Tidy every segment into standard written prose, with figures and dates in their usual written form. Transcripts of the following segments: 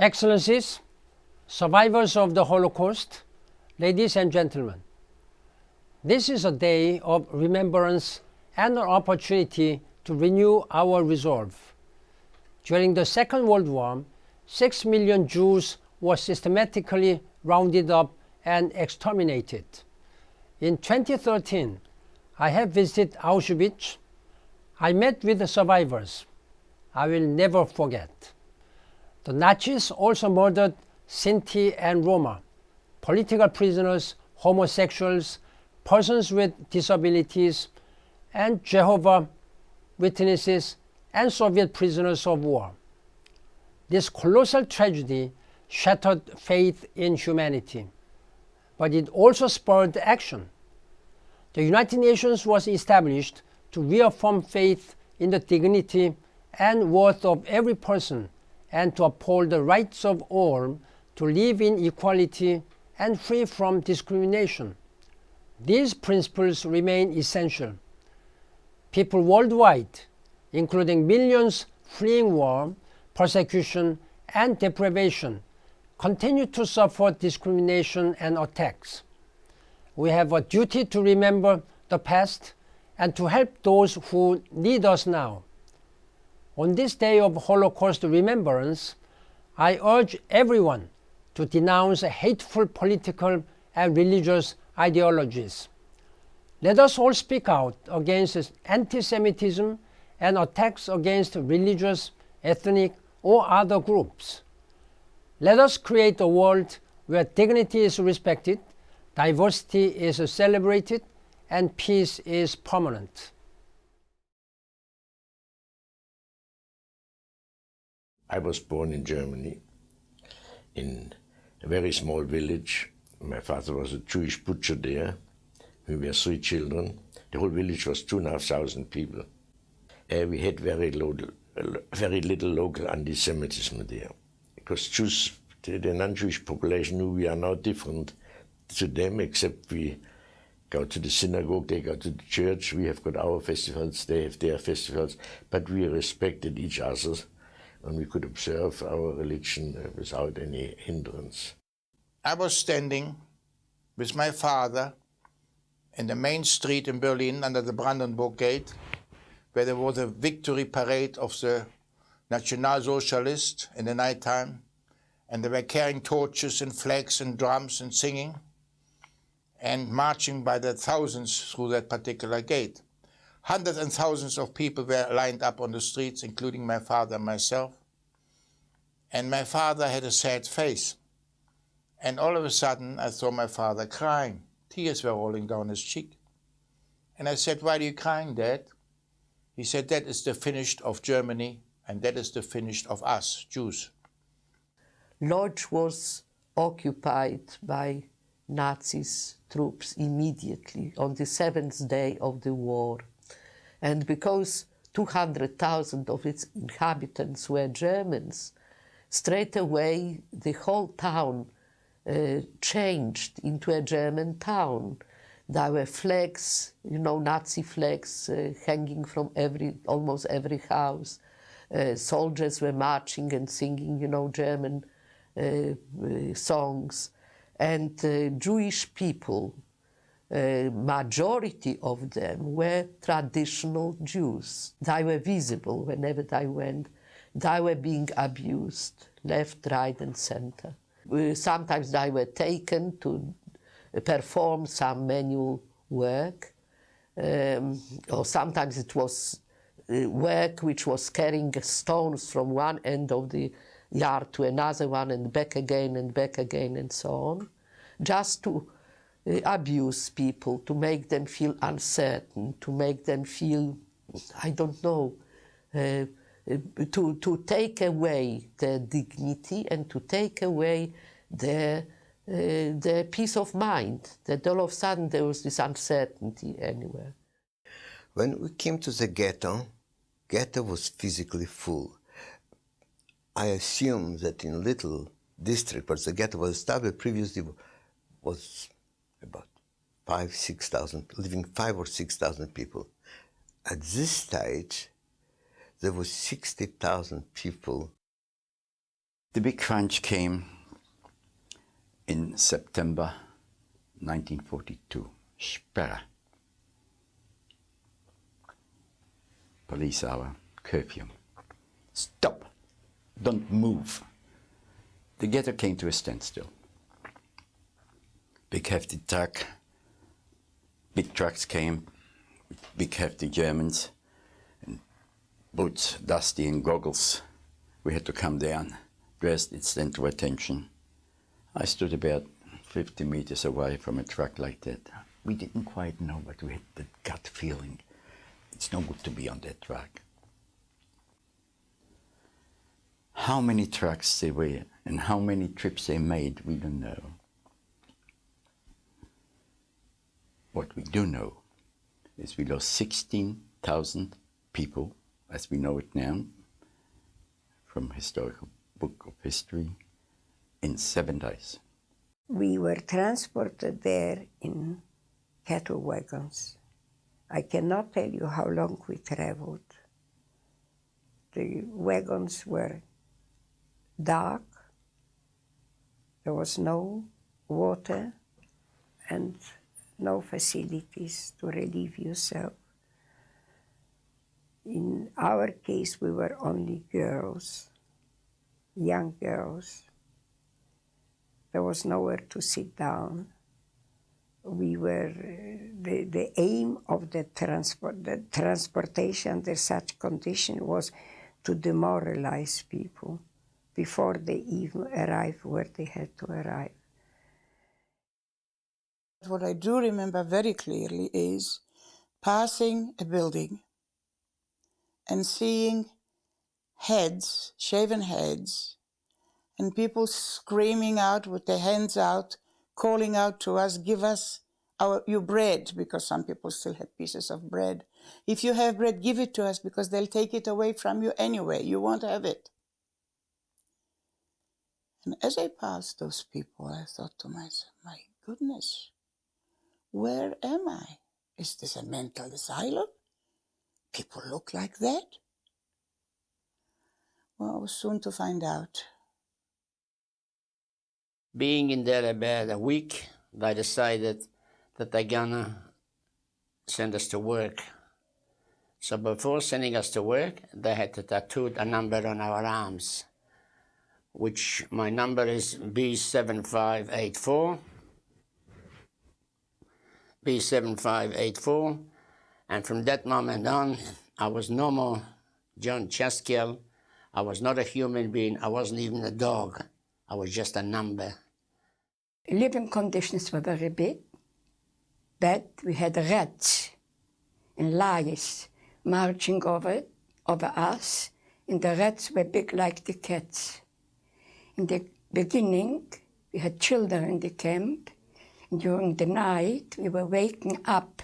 Excellencies, survivors of the Holocaust, ladies and gentlemen, this is a day of remembrance and an opportunity to renew our resolve. During the Second World War, 6 million Jews were systematically rounded up and exterminated. In 2013, I have visited Auschwitz. I met with the survivors. I will never forget. The Nazis also murdered Sinti and Roma, political prisoners, homosexuals, persons with disabilities, and Jehovah's Witnesses and Soviet prisoners of war. This colossal tragedy shattered faith in humanity, but it also spurred action. The United Nations was established to reaffirm faith in the dignity and worth of every person and to uphold the rights of all to live in equality and free from discrimination. These principles remain essential. People worldwide, including millions fleeing war, persecution, and deprivation, continue to suffer discrimination and attacks. We have a duty to remember the past and to help those who need us now. On this day of Holocaust remembrance, I urge everyone to denounce hateful political and religious ideologies. Let us all speak out against anti-Semitism and attacks against religious, ethnic, or other groups. Let us create a world where dignity is respected, diversity is celebrated, and peace is permanent. I was born in Germany, in a very small village. My father was a Jewish butcher there. We were 3 children. The whole village was 2,500 people. We had very little local anti-Semitism there, because Jews, the non-Jewish population, knew we are now different to them, except we go to the synagogue, they go to the church, we have got our festivals, they have their festivals, but we respected each other and we could observe our religion without any hindrance. I was standing with my father in the main street in Berlin under the Brandenburg Gate, where there was a victory parade of the Nationalsocialists in the nighttime, and they were carrying torches and flags and drums and singing and marching by the thousands through that particular gate. Hundreds and thousands of people were lined up on the streets, including my father and myself. And my father had a sad face. And all of a sudden, I saw my father crying. Tears were rolling down his cheek. And I said, "Why are you crying, Dad?" He said, "That is the finish of Germany, and that is the finish of us, Jews." Lodz was occupied by Nazis troops immediately on the 7th day of the war. And because 200,000 of its inhabitants were Germans, straight away the whole town changed into a German town. There were flags, Nazi flags hanging from almost every house. Soldiers were marching and singing, German songs. And Jewish people, majority of them were traditional Jews. They were visible whenever they went. They were being abused, left, right, and center. Sometimes they were taken to perform some manual work, or sometimes it was work which was carrying stones from one end of the yard to another one and back again and so on, just to abuse people, to make them feel uncertain, to make them feel, I don't know, to take away their dignity and to take away their peace of mind, that all of a sudden there was this uncertainty anywhere. When we came to the ghetto was physically full. I assume that in little district, but the ghetto was established previously, was about 5,000 or 6,000 people. At this stage, there was 60,000 people The big crunch came in September 1942. Sperre. Police hour, curfew. Stop! Don't move. The ghetto came to a standstill. Big hefty truck. Big trucks came, big hefty Germans, and boots dusty and goggles. We had to come down, dressed in central attention. I stood about 50 meters away from a truck like that. We didn't quite know, but we had the gut feeling. It's no good to be on that truck. How many trucks they were and how many trips they made, we don't know. What we do know is we lost 16,000 people, as we know it now, from historical book of history, in 7 days. We were transported there in cattle wagons. I cannot tell you how long we traveled. The wagons were dark, there was no water and no facilities to relieve yourself. In our case, we were only girls, young girls. There was nowhere to sit down. We were, the aim of the transportation under such condition was to demoralize people before they even arrived where they had to arrive. What I do remember very clearly is passing a building and seeing heads, shaven heads, and people screaming out with their hands out, calling out to us, give us your bread, because some people still had pieces of bread. If you have bread, give it to us, because they'll take it away from you anyway. You won't have it. And as I passed those people, I thought to myself, my goodness, where am I? Is this a mental asylum? People look like that? Well, I was soon to find out. Being in there about a week, they decided that they're gonna send us to work. So before sending us to work, they had to tattoo a number on our arms, which my number is B7584. B7584, and from that moment on, I was no more John Cheskiel. I was not a human being. I wasn't even a dog. I was just a number. Living conditions were very bad. We had rats and lice marching over us, and the rats were big like the cats. In the beginning, we had children in the camp. During the night, we were waking up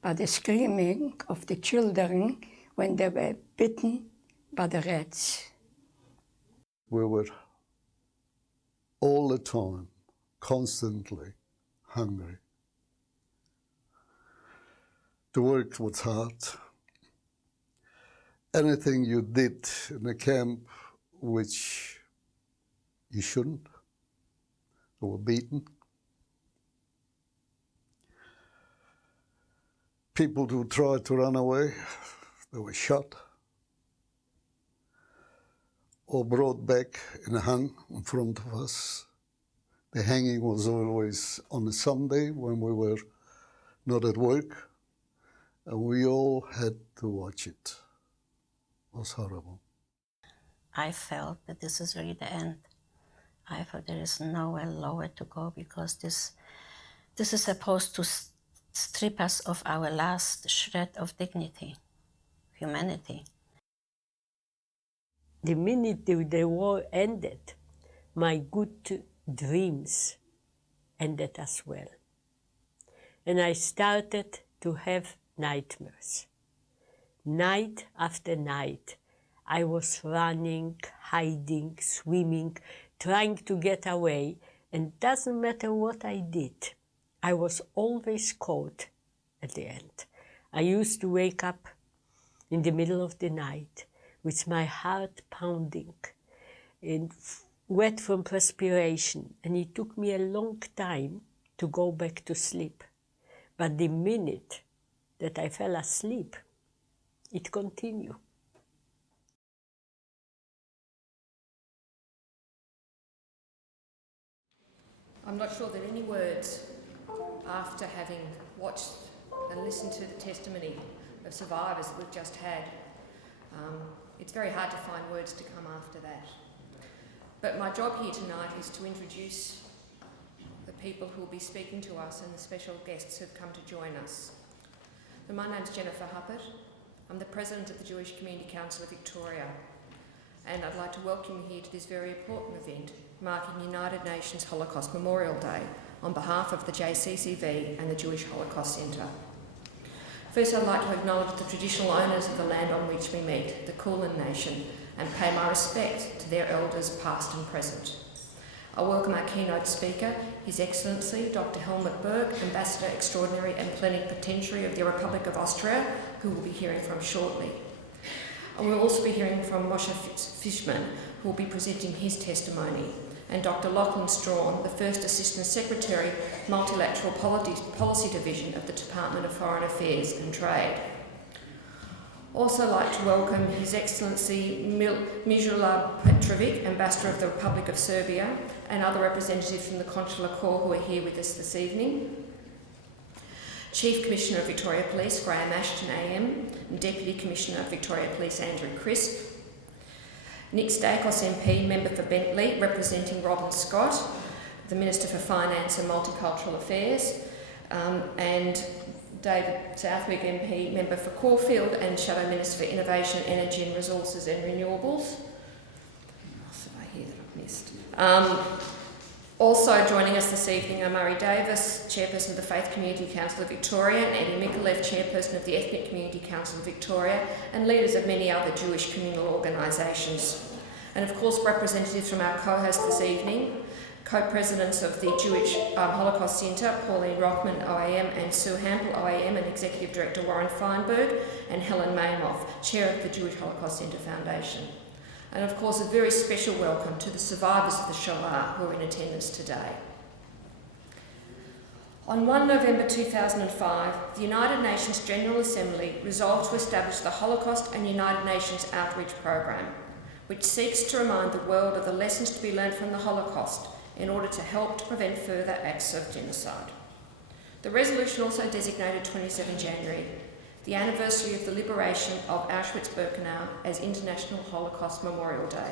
by the screaming of the children when they were bitten by the rats. We were all the time, constantly hungry. The work was hard. Anything you did in the camp which you shouldn't, you were beaten. People who tried to run away, they were shot or brought back and hung in front of us. The hanging was always on a Sunday when we were not at work, and we all had to watch it. It was horrible. I felt that this is really the end. I felt there is nowhere lower to go, because this is supposed to strip us of our last shred of dignity, humanity. The minute the war ended, my good dreams ended as well. And I started to have nightmares. Night after night, I was running, hiding, swimming, trying to get away, and doesn't matter what I did, I was always caught at the end. I used to wake up in the middle of the night with my heart pounding and wet from perspiration, and it took me a long time to go back to sleep. But the minute that I fell asleep, it continued. I'm not sure that any words, after having watched and listened to the testimony of survivors that we've just had, it's very hard to find words to come after that. But my job here tonight is to introduce the people who will be speaking to us and the special guests who've come to join us. So my name's Jennifer Harper. I'm the President of the Jewish Community Council of Victoria, and I'd like to welcome you here to this very important event marking United Nations Holocaust Memorial Day on behalf of the JCCV and the Jewish Holocaust Centre. First, I'd like to acknowledge the traditional owners of the land on which we meet, the Kulin Nation, and pay my respect to their elders past and present. I welcome our keynote speaker, His Excellency Dr. Helmut Berg, Ambassador Extraordinary and Plenipotentiary of the Republic of Austria, who we'll be hearing from shortly. And we'll also be hearing from Moshe Fishman, who will be presenting his testimony, and Dr. Lachlan Strawn, the First Assistant Secretary, Multilateral Policy Division of the Department of Foreign Affairs and Trade. Also like to welcome His Excellency Mijula Petrovic, Ambassador of the Republic of Serbia, and other representatives from the Consular Corps who are here with us this evening. Chief Commissioner of Victoria Police, Graham Ashton AM, and Deputy Commissioner of Victoria Police, Andrew Crisp. Nick Stakos MP, Member for Bentley, representing Robin Scott, the Minister for Finance and Multicultural Affairs, and David Southwick MP, Member for Caulfield and Shadow Minister for Innovation, Energy and Resources and Renewables. What else have I here that I've missed? Also joining us this evening are Murray Davis, Chairperson of the Faith Community Council of Victoria, and Eddie Mikulev, Chairperson of the Ethnic Community Council of Victoria, and leaders of many other Jewish communal organisations. And of course representatives from our co-host this evening, co-presidents of the Jewish Holocaust Centre, Pauline Rockman, OAM, and Sue Hampel, OAM, and Executive Director Warren Feinberg, and Helen Maimoff, Chair of the Jewish Holocaust Centre Foundation. And of course a very special welcome to the survivors of the Shoah who are in attendance today. On 1 November 2005, the United Nations General Assembly resolved to establish the Holocaust and United Nations Outreach Programme, which seeks to remind the world of the lessons to be learned from the Holocaust in order to help to prevent further acts of genocide. The resolution also designated 27 January, the anniversary of the liberation of Auschwitz-Birkenau, as International Holocaust Memorial Day.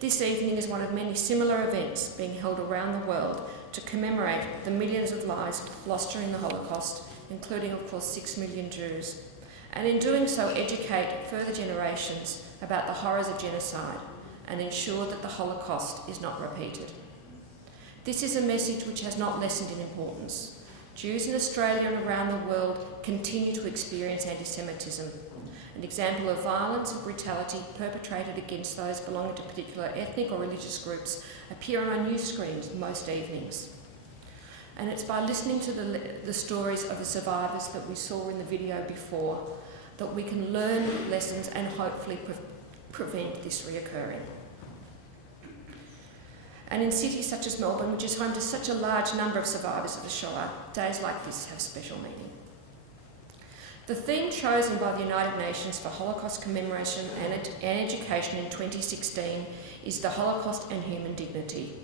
This evening is one of many similar events being held around the world to commemorate the millions of lives lost during the Holocaust, including of course 6 million Jews, and in doing so educate further generations about the horrors of genocide and ensure that the Holocaust is not repeated. This is a message which has not lessened in importance. Jews in Australia and around the world continue to experience anti-Semitism, an example of violence and brutality perpetrated against those belonging to particular ethnic or religious groups appear on our news screens most evenings. And it's by listening to the stories of the survivors that we saw in the video before that we can learn lessons and hopefully prevent this reoccurring. And in cities such as Melbourne, which is home to such a large number of survivors of the Shoah, days like this have special meaning. The theme chosen by the United Nations for Holocaust commemoration and education in 2016 is the Holocaust and human dignity.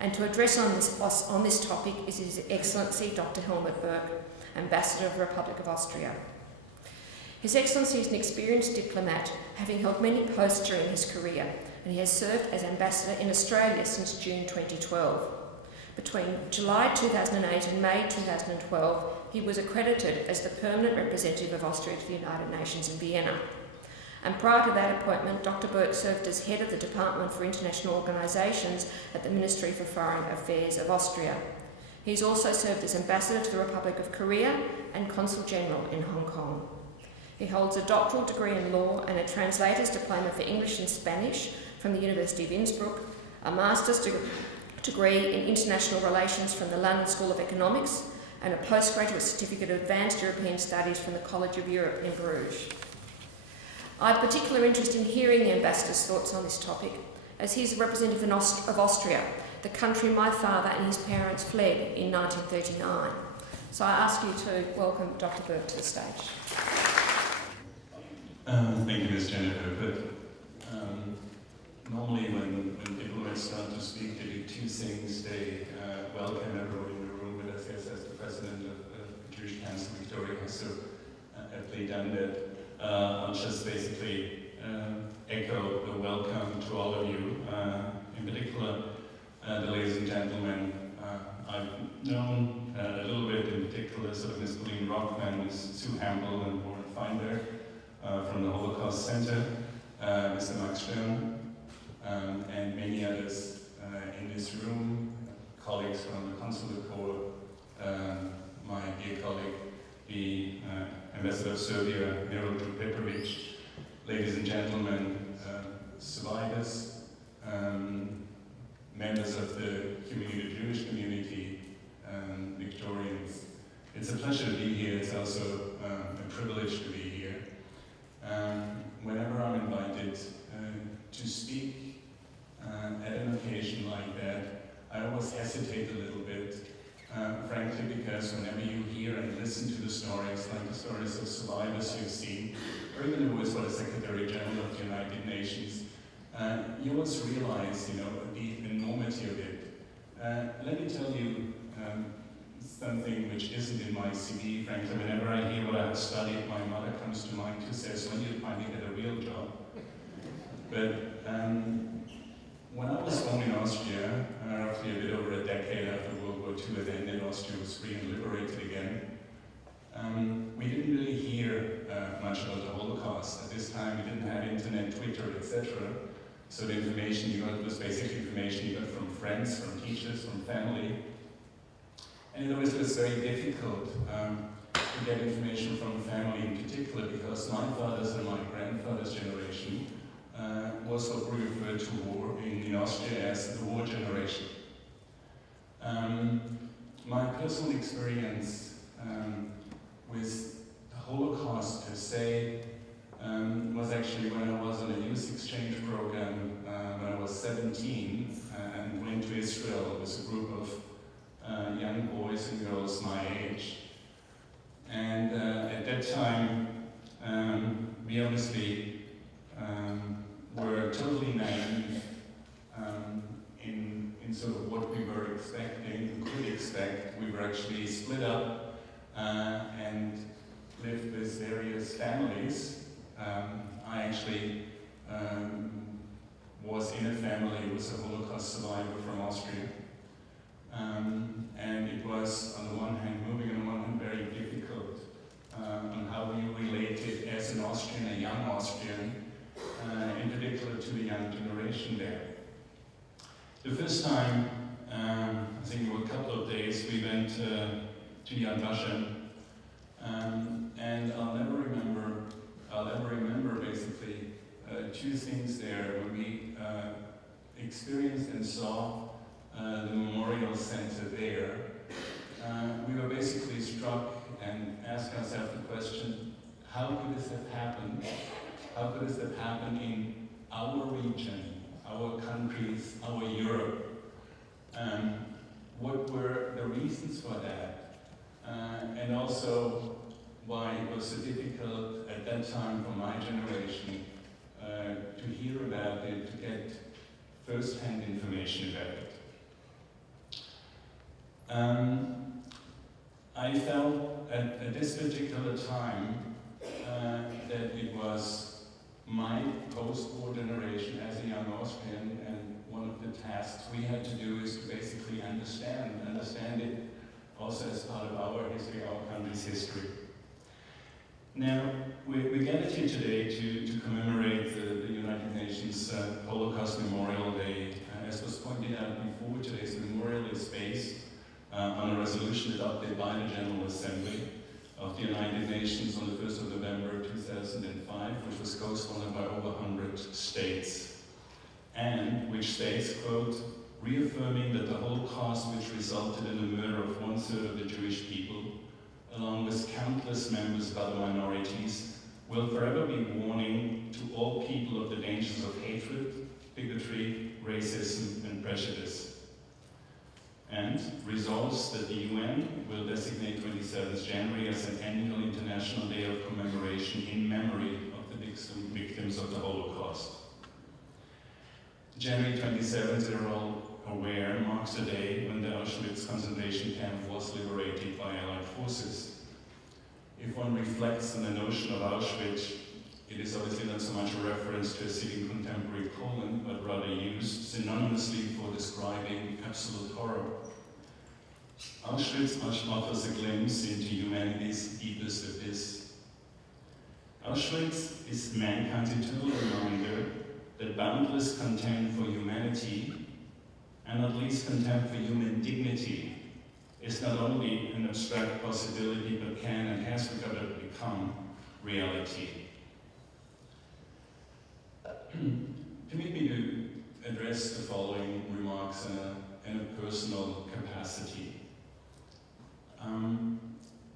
And to address on this topic is His Excellency Dr. Helmut Berg, Ambassador of the Republic of Austria. His Excellency is an experienced diplomat, having held many posts during his career, and he has served as Ambassador in Australia since June 2012. Between July 2008 and May 2012, he was accredited as the permanent representative of Austria to the United Nations in Vienna. And prior to that appointment, Dr. Berg served as head of the Department for International Organisations at the Ministry for Foreign Affairs of Austria. He's also served as Ambassador to the Republic of Korea and Consul General in Hong Kong. He holds a doctoral degree in law and a translator's diploma for English and Spanish from the University of Innsbruck, a master's degree in international relations from the London School of Economics, and a postgraduate certificate of Advanced European Studies from the College of Europe in Bruges. I have particular interest in hearing the Ambassador's thoughts on this topic, as he's a representative of Austria, the country my father and his parents fled in 1939. So I ask you to welcome Dr. Burke to the stage. Thank you, Ms. Jennifer. But normally when diplomats start to speak, they do two things. They welcome everyone in the room, but as the president of the Jewish Council, Victoria, has so aptly done that. I'll just basically echo the welcome to all of you, in particular the ladies and gentlemen I've known a little bit, in particular sort of Ms. Pauline Rockman, Ms. Sue Hamble and Warren Feinberg from the Holocaust Center, Mr. Max Stern, and many others in this room, colleagues from the Consular Corps, my dear colleague, the Ambassador of Serbia, Miro Petrovic, ladies and gentlemen, survivors, members of the Jewish community, Victorians. It's a pleasure to be here. It's also a privilege to be here. Whenever I'm invited to speak at an occasion like that, I always hesitate a little bit, frankly, because whenever you hear and listen to the stories, like the stories of survivors you've seen, or even the voice by the Secretary General of the United Nations, you always realize, the enormity of it. Let me tell you something which isn't in my CV, frankly. Whenever I hear what I have studied, my mother comes to mind who says, when you finally get a real job. But when I was born in Austria, roughly a bit over a decade after World War II had ended, Austria was free and liberated again. We didn't really hear much about the Holocaust. At this time, we didn't have internet, Twitter, etc. So the information you got was basic information you got from friends, from teachers, from family. And it always was very difficult to get information from family in particular, because my father's and my grandfather's generation was what we refer to in Austria as the war generation. My personal experience with the Holocaust per se was actually when I was on a youth exchange program when I was 17 and went to Israel with a group of young boys and girls my age. And at that time, we obviously were totally naive in sort of what we were expecting, could expect. We were actually split up and lived with various families. I actually was in a family who was a Holocaust survivor from Austria. And it was, on the one hand, moving, on the one hand, very difficult on how we related as an Austrian, a young Austrian, in particular to the young generation there. The first time, I think it was a couple of days, we went to Yad Vashem, and I'll ever remember basically two things there when we experienced and saw the memorial center there. We were basically struck and asked ourselves the question, how could this have happened? How could this have happened in our region, our countries, our Europe? What were the reasons for that? And also why it was so difficult at that time for my generation to hear about it, to get first-hand information about it. I felt at this particular time that it was my post-war generation as a young Austrian, and one of the tasks we had to do is to basically understand it also as part of our history, our country's history. Now, we gathered here today to commemorate the United Nations Holocaust Memorial Day. As was pointed out before, today's memorial is based on a resolution adopted by the General Assembly of the United Nations on the 1st of November 2005, which was co-sponsored by over 100 states, and which states, quote, reaffirming that the Holocaust, which resulted in the murder of 1/3 of the Jewish people, along with countless members of other minorities, will forever be warning to all people of the dangers of hatred, bigotry, racism, and prejudice, and resolves that the UN will designate 27th January as an annual International Day of Commemoration in memory of the victims of the Holocaust. January 27th, we're all aware, marks the day when the Auschwitz concentration camp was liberated by Allied forces. If one reflects on the notion of Auschwitz, it is obviously not so much a reference to a city in contemporary Poland, but rather used synonymously for describing absolute horror. Auschwitz offers a glimpse into humanity's deepest abyss. Auschwitz is mankind's eternal reminder that boundless contempt for humanity, and not least contempt for human dignity, is not only an abstract possibility, but can and has begun to become reality. Permit me to address the following remarks in a personal capacity.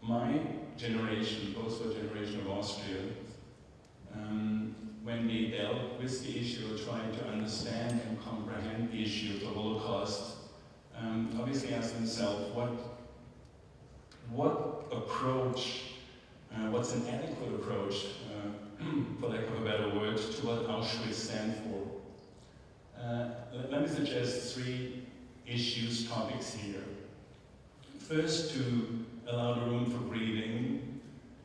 My generation, post-war generation of Austria, when they dealt with the issue of trying to understand and comprehend the issue of the Holocaust, obviously asked themselves what approach, what's an adequate approach, for lack of a better word, to what Auschwitz stands for. Let me suggest three issues, topics here. First, to allow the room for breathing.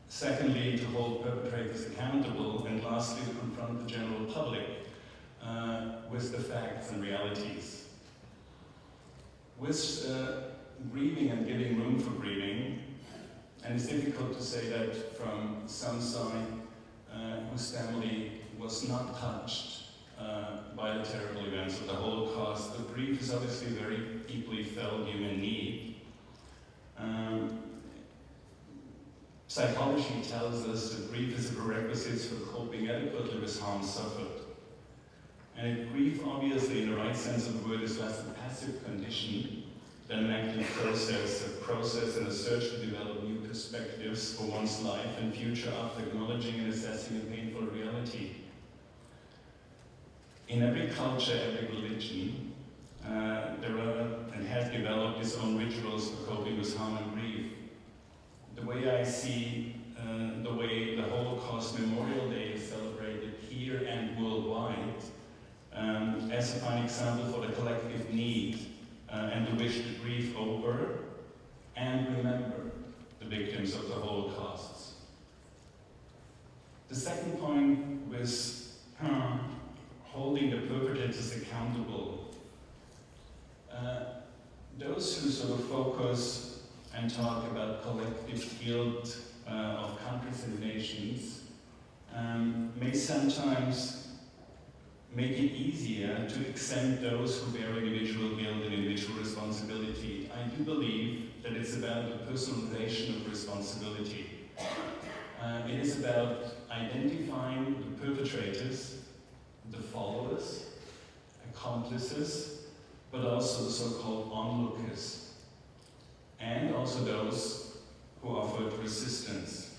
Secondly, to hold perpetrators accountable. And lastly, to confront the general public with the facts and realities. With grieving and giving room for grieving, and it's difficult to say that from some side whose family was not touched by the terrible events of the Holocaust, the grief is obviously a very deeply felt human need. Psychology tells us that grief is a prerequisite for coping adequately with harm suffered. And grief, obviously, in the right sense of the word, is less a passive condition than an active process, a process and a search to develop new perspectives for one's life and future after acknowledging and assessing a painful reality. In every culture, every religion, there are and has developed its own rituals for coping with harm and grief. The way I see the way the Holocaust Memorial Day is celebrated here and worldwide as a fine example for the collective need and the wish to grieve over and remember the victims of the Holocausts. The second point was holding the perpetrators accountable. Those who sort of focus and talk about collective guilt of countries and nations may sometimes make it easier to exempt those who bear individual guilt and individual responsibility. I do believe that it's about the personalization of responsibility. It is about identifying the perpetrators, the followers, accomplices, but also the so-called onlookers, and also those who offered resistance.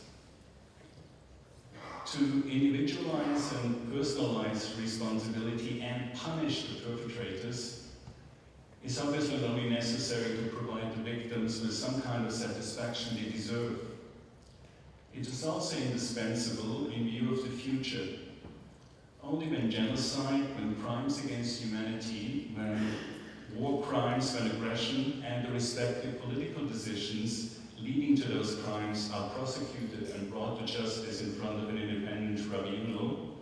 To individualize and personalize responsibility and punish the perpetrators is obviously not only necessary to provide the victims with some kind of satisfaction they deserve. It is also indispensable in view of the future. Only when genocide, when crimes against humanity, when war crimes, when aggression and the respective political decisions leading to those crimes are prosecuted and brought to justice in front of an independent tribunal,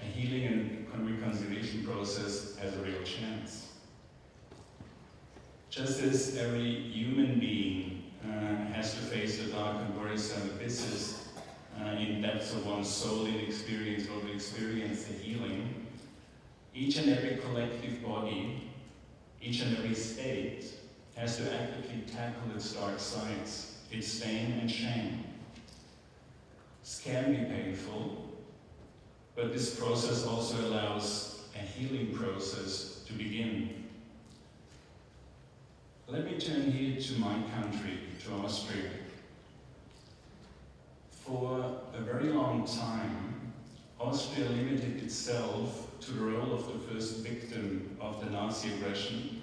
a healing and reconciliation process has a real chance. Just as every human being has to face the dark and worrisome abysses in depths of one's soul in experience or to experience the healing, each and every collective body, each and every state has to actively tackle its dark sides, its stain and shame. This can be painful, but this process also allows a healing process to begin. Let me turn here to my country, to Austria. For a very long time, Austria limited itself to the role of the first victim of the Nazi aggression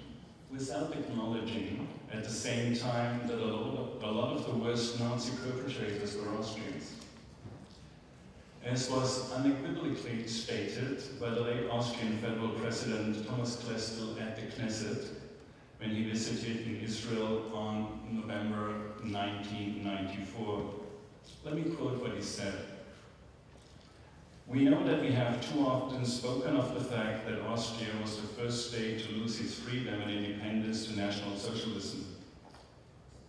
without acknowledging at the same time that a lot of the worst Nazi perpetrators were Austrians. As was unequivocally stated by the late Austrian federal president Thomas Klestel at the Knesset when he visited in Israel on November 1994. Let me quote what he said. "We know that we have too often spoken of the fact that Austria was the first state to lose its freedom and independence to National Socialism.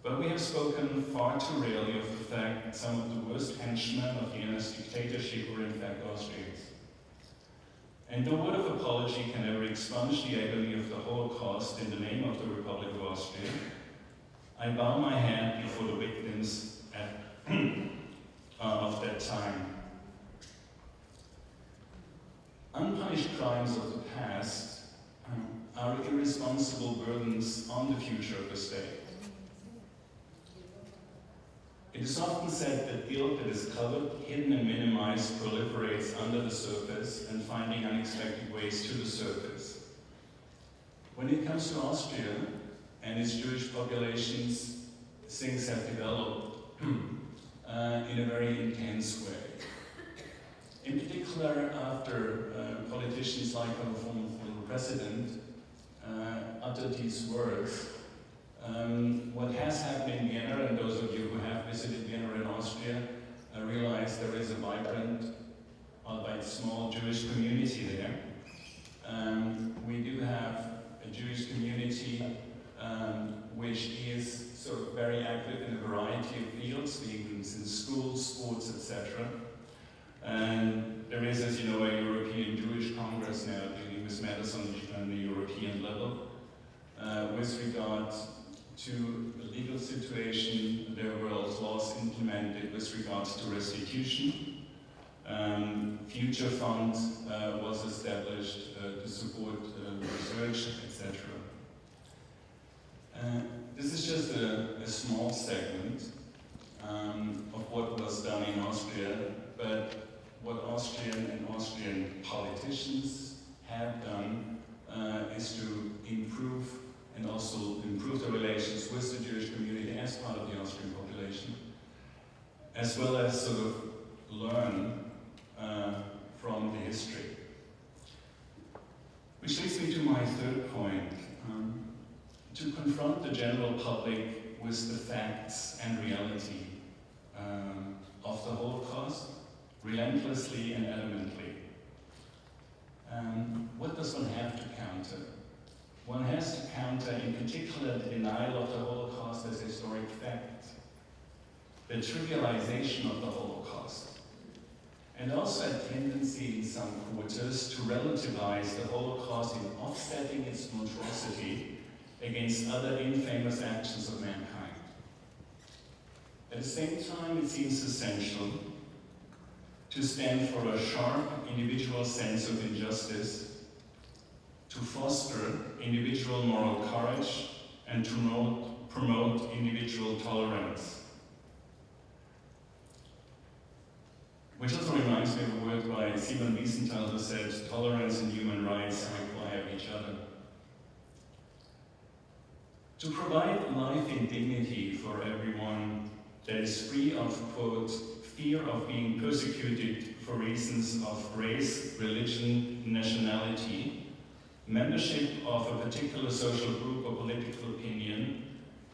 But we have spoken far too rarely of the fact that some of the worst henchmen of Vienna's dictatorship were in fact Austrians. And no word of apology can ever expunge the agony of the Holocaust in the name of the Republic of Austria. I bow my head before the victims of that time. Unpunished crimes of the past are irresponsible burdens on the future of the state. It is often said that guilt that is covered, hidden and minimized proliferates under the surface and finding unexpected ways to the surface. When it comes to Austria and its Jewish populations, things have developed in a very intense way. In particular, after politicians like our former president uttered these words, what has happened in Vienna, and those of you who have visited Vienna and Austria realize there is a vibrant, albeit small, Jewish community there. We do have a Jewish community which is sort of very active in a variety of fields, being in schools, sports, etc. And there is, as you know, a European Jewish Congress now dealing with matters on the European level. With regard to the legal situation, there were laws implemented with regards to restitution. Future Fund was established to support research, etc. This is just a small segment of what was done in Austria, but what Austrian and Austrian politicians have done is to improve and also improve the relations with the Jewish community as part of the Austrian population, as well as sort of learn from the history. Which leads me to my third point, to confront the general public with the facts and reality of the Holocaust, relentlessly and adamantly. What does one have to counter? One has to counter, in particular, the denial of the Holocaust as a historic fact, the trivialization of the Holocaust, and also a tendency in some quarters to relativize the Holocaust in offsetting its monstrosity against other infamous actions of mankind. At the same time, it seems essential to stand for a sharp individual sense of injustice, to foster individual moral courage, and to promote individual tolerance. Which also reminds me of a word by Simon Wiesenthal who said, "Tolerance and human rights require each other." To provide life in dignity for everyone that is free of, quote, fear of being persecuted for reasons of race, religion, nationality, membership of a particular social group or political opinion,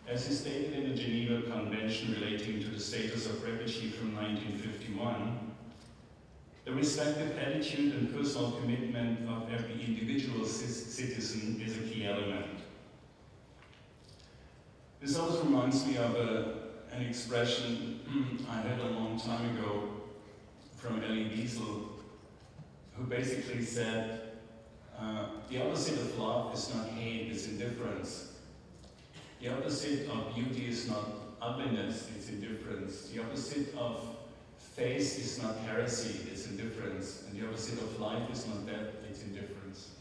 as is stated in the Geneva Convention relating to the status of refugee from 1951, the respective attitude and personal commitment of every individual citizen is a key element. This also reminds me of an expression I heard a long time ago from Elie Wiesel, who basically said, the opposite of love is not hate, it's indifference. The opposite of beauty is not ugliness, it's indifference. The opposite of faith is not heresy, it's indifference. And the opposite of life is not death, it's indifference.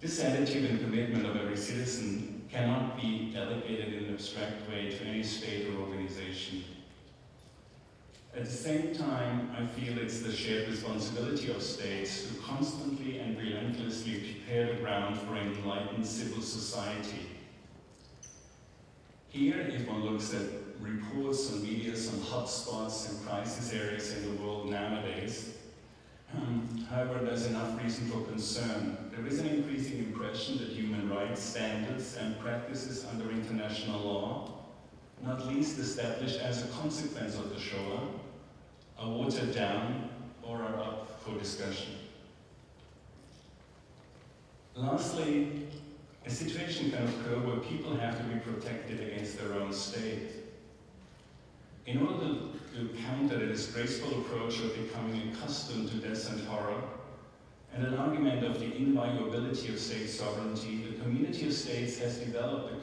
This attitude and commitment of every citizen cannot be delegated in an abstract way to any state or organization. At the same time, I feel it's the shared responsibility of states to constantly and relentlessly prepare the ground for an enlightened civil society. Here, if one looks at reports on media on hotspots and crisis areas in the world nowadays, however, there's enough reason for concern. There is an increasing impression that human rights standards and practices under international law, not least established as a consequence of the Shoah, are watered down or are up for discussion. Lastly, a situation can occur where people have to be protected against their own state. In order to counter the disgraceful approach of becoming accustomed to death and horror, and an argument of the inviolability of state sovereignty, the community of states has developed a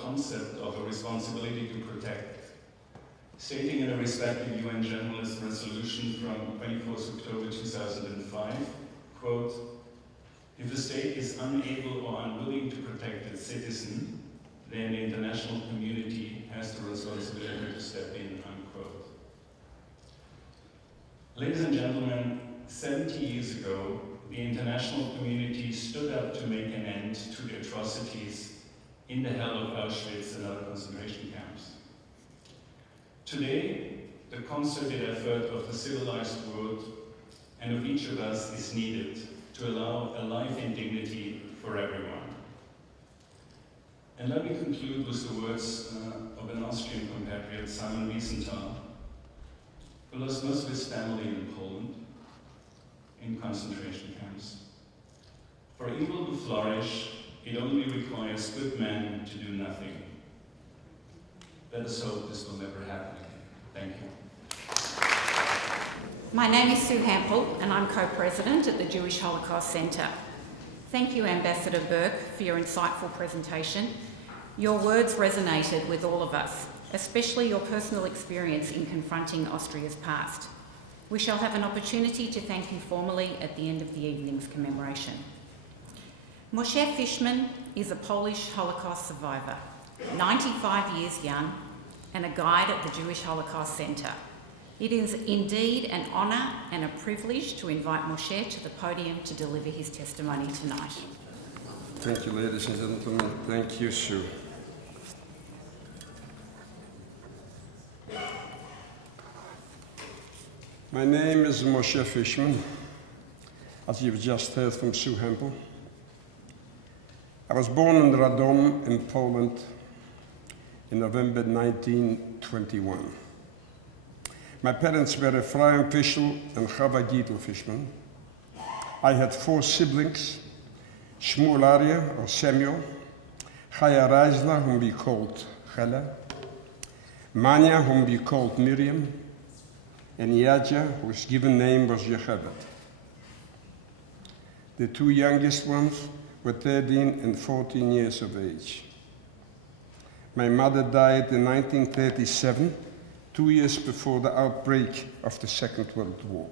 concept of a responsibility to protect. Stating in a respective UN Generalist Resolution from 24th October 2005, quote, "If a state is unable or unwilling to protect its citizen, then the international community has the responsibility to step in," unquote. Ladies and gentlemen, 70 years ago, the international community stood up to make an end to the atrocities in the hell of Auschwitz and other concentration camps. Today, the concerted effort of the civilized world and of each of us is needed to allow a life in dignity for everyone. And let me conclude with the words of an Austrian compatriot, Simon Wiesenthal, who lost most of his family in Poland, in concentration camps. For evil to flourish, it only requires good men to do nothing. Let us hope this will never happen again. Thank you. My name is Sue Hampel, and I'm co-president at the Jewish Holocaust Centre. Thank you, Ambassador Burke, for your insightful presentation. Your words resonated with all of us, especially your personal experience in confronting Austria's past. We shall have an opportunity to thank you formally at the end of the evening's commemoration. Moshe Fishman is a Polish Holocaust survivor, 95 years young, and a guide at the Jewish Holocaust Centre. It is indeed an honour and a privilege to invite Moshe to the podium to deliver his testimony tonight. Thank you, ladies and gentlemen. Thank you, Sue. My name is Moshe Fishman, as you've just heard from Sue Hampel. I was born in Radom in Poland in November 1921. My parents were Ephraim Fischl and Chava Gittel Fishman. I had 4 siblings, Shmuel Arya, or Samuel, Chaya Reisler, whom we called Chela, Manya, whom we called Miriam, and Yaja, whose given name was Yocheved. The 2 youngest ones were 13 and 14 years of age. My mother died in 1937, 2 years before the outbreak of the Second World War.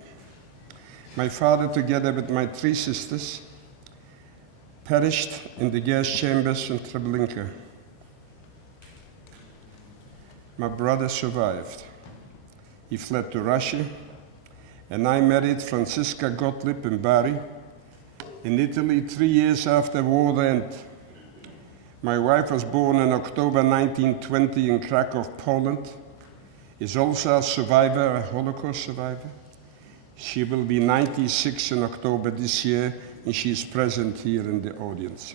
My father, together with my 3 sisters, perished in the gas chambers in Treblinka. My brother survived. He fled to Russia, and I married Franziska Gottlieb in Bari in Italy 3 years after war ended. My wife was born in October 1920 in Krakow, Poland, is also a survivor, a Holocaust survivor. She will be 96 in October this year, and she is present here in the audience.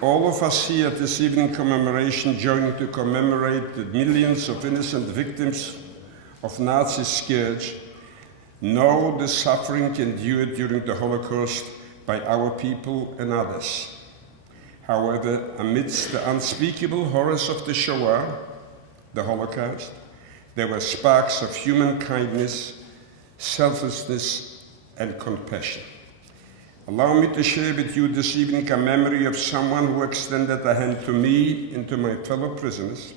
All of us here at this evening commemoration join to commemorate the millions of innocent victims of Nazi scourge, know the suffering endured during the Holocaust by our people and others. However, amidst the unspeakable horrors of the Shoah, the Holocaust, there were sparks of human kindness, selflessness, and compassion. Allow me to share with you this evening a memory of someone who extended a hand to me and to my fellow prisoners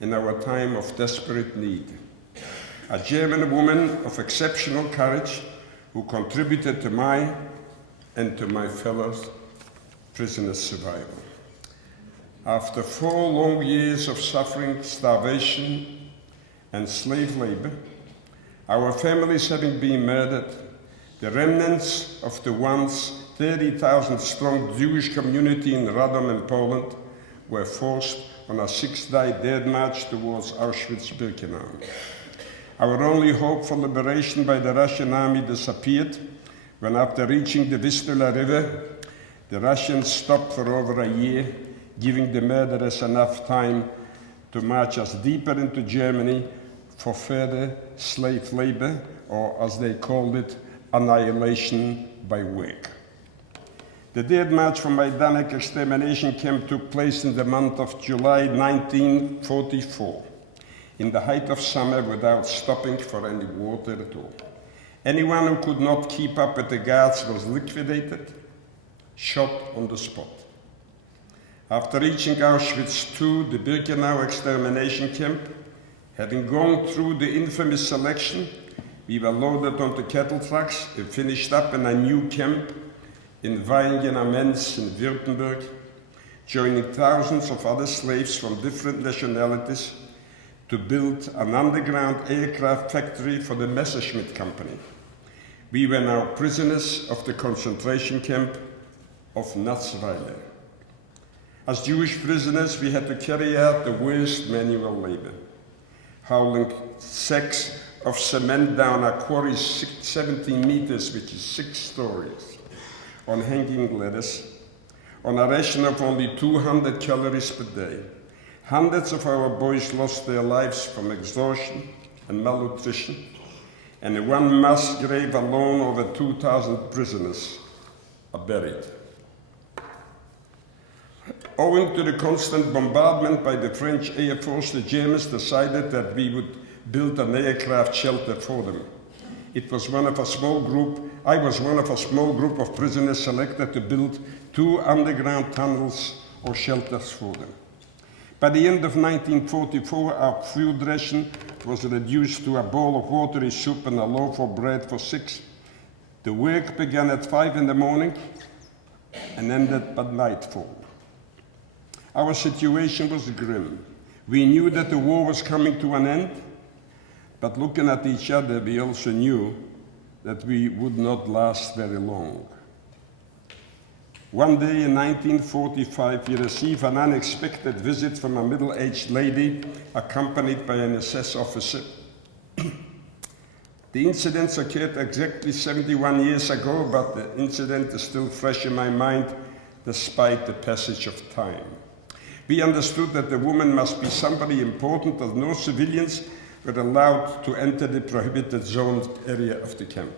in our time of desperate need. A German woman of exceptional courage who contributed to my and to my fellows' prisoners' survival. After 4 long years of suffering, starvation, and slave labor, our families having been murdered, the remnants of the once 30,000 strong Jewish community in Radom in Poland were forced on a 6-day dead march towards Auschwitz-Birkenau. Our only hope for liberation by the Russian army disappeared when, after reaching the Vistula River, the Russians stopped for over a year, giving the murderers enough time to march us deeper into Germany for further slave labor, or as they called it, annihilation by work. The Dead March from Majdanek extermination camp took place in the month of July 1944, in the height of summer, without stopping for any water at all. Anyone who could not keep up with the guards was liquidated, shot on the spot. After reaching Auschwitz II, the Birkenau extermination camp, having gone through the infamous selection, we were loaded onto cattle trucks and finished up in a new camp in Vaihingen am Enz in Württemberg, joining thousands of other slaves from different nationalities to build an underground aircraft factory for the Messerschmitt Company. We were now prisoners of the concentration camp of Natzweiler. As Jewish prisoners, we had to carry out the worst manual labor, hauling sacks of cement down a quarry 17 meters, which is 6 stories, on hanging ladders, on a ration of only 200 calories per day. Hundreds of our boys lost their lives from exhaustion and malnutrition, and in one mass grave alone, over 2,000 prisoners are buried. Owing to the constant bombardment by the French Air Force, the Germans decided that we would build an aircraft shelter for them. I was one of a small group of prisoners selected to build 2 underground tunnels or shelters for them. By the end of 1944, our food ration was reduced to a bowl of watery soup and a loaf of bread for 6. The work began at 5 in the morning and ended by nightfall. Our situation was grim. We knew that the war was coming to an end, but looking at each other, we also knew that we would not last very long. One day in 1945, we received an unexpected visit from a middle-aged lady accompanied by an SS officer. The incidents occurred exactly 71 years ago, but the incident is still fresh in my mind despite the passage of time. We understood that the woman must be somebody important, as no civilians were allowed to enter the prohibited zone area of the camp.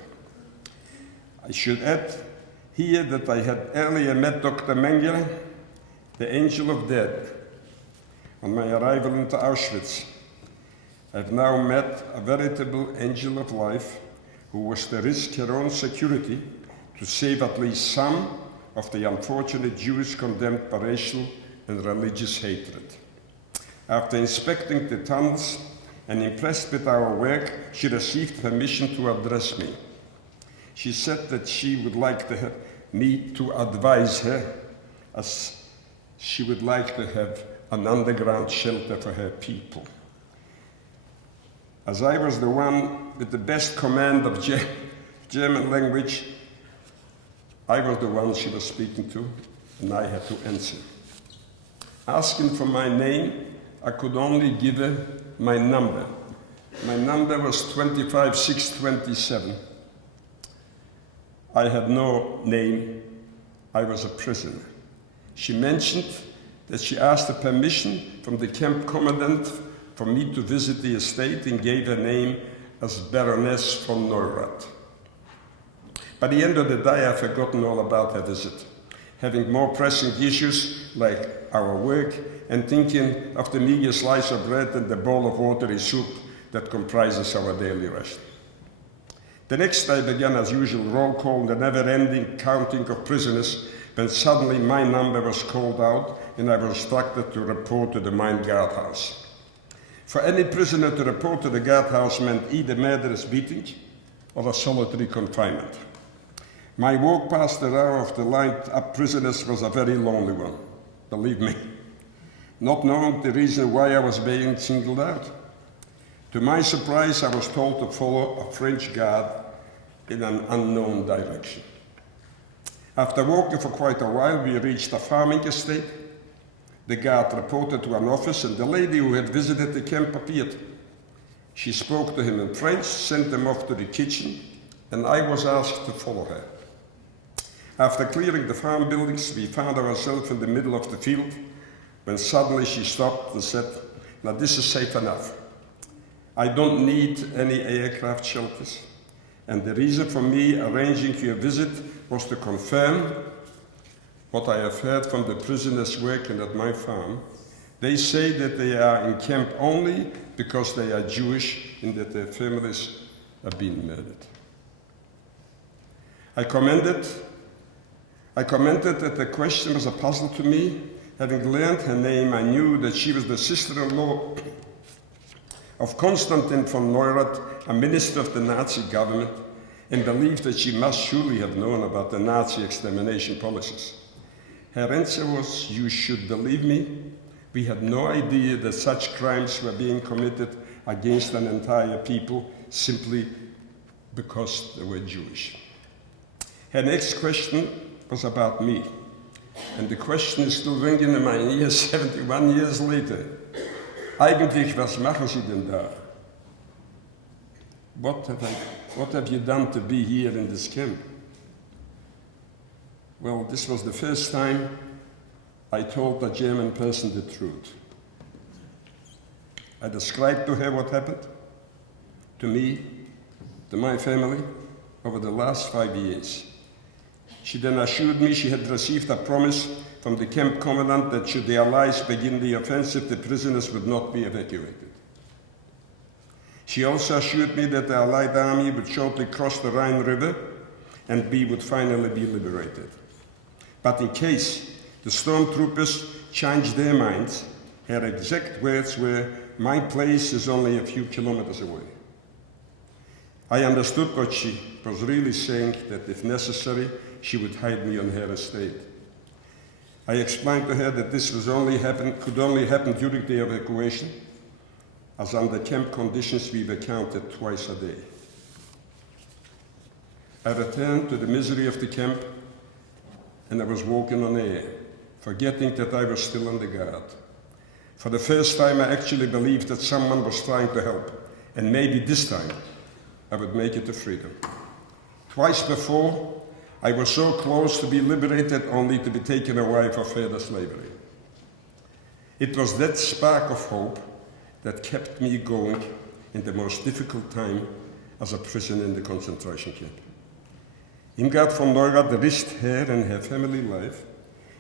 I should add here that I had earlier met Dr. Mengele, the angel of death, on my arrival into Auschwitz. I've now met a veritable angel of life who was to risk her own security to save at least some of the unfortunate Jews condemned by racial and religious hatred. After inspecting the tunnels and impressed with our work, she received permission to address me. She said that she would like me to advise her, as she would like to have an underground shelter for her people. As I was the one with the best command of German language, I was the one she was speaking to, and I had to answer. Asking for my name, I could only give her my number. My number was 25627. I had no name. I was a prisoner. She mentioned that she asked the permission from the camp commandant for me to visit the estate and gave her name as Baroness von Neurath. By the end of the day, I'd forgotten all about her visit, having more pressing issues like our work and thinking of the meager slice of bread and the bowl of watery soup that comprises our daily ration. The next day began as usual roll call and the never-ending counting of prisoners, when suddenly my number was called out and I was instructed to report to the mine guardhouse. For any prisoner to report to the guardhouse meant either murderous beating or a solitary confinement. My walk past the row of the lined-up prisoners was a very lonely one, believe me, not knowing the reason why I was being singled out. To my surprise, I was told to follow a French guard in an unknown direction. After walking for quite a while, we reached a farming estate. The guard reported to an office, and the lady who had visited the camp appeared. She spoke to him in French, sent him off to the kitchen, and I was asked to follow her. After clearing the farm buildings, we found ourselves in the middle of the field, when suddenly she stopped and said, "Now this is safe enough. I don't need any aircraft shelters. And the reason for me arranging your visit was to confirm what I have heard from the prisoners working at my farm. They say that they are in camp only because they are Jewish and that their families are being murdered." I commented that the question was a puzzle to me. Having learned her name, I knew that she was the sister-in-law of Konstantin von Neurath, a minister of the Nazi government, and believed that she must surely have known about the Nazi extermination policies. Her answer was, "You should believe me. We had no idea that such crimes were being committed against an entire people simply because they were Jewish." Her next question was about me, and the question is still ringing in my ears 71 years later. Eigentlich, was machen Sie denn da? What have you done to be here in this camp? Well, this was the first time I told a German person the truth. I described to her what happened to me, to my family, over the last 5 years. She then assured me she had received a promise from the camp commandant that should the Allies begin the offensive, the prisoners would not be evacuated. She also assured me that the Allied army would shortly cross the Rhine River and we would finally be liberated. But in case the stormtroopers changed their minds, her exact words were, "My place is only a few kilometers away." I understood what she was really saying, that if necessary, she would hide me on her estate. I explained to her that this could only happen during the evacuation, as under camp conditions we were counted twice a day. I returned to the misery of the camp, and I was walking on air, forgetting that I was still on the guard. For the first time, I actually believed that someone was trying to help, and maybe this time I would make it to freedom. Twice before, I was so close to be liberated only to be taken away for further slavery. It was that spark of hope that kept me going in the most difficult time as a prisoner in the concentration camp. Irmgard von Neurath risked her and her family life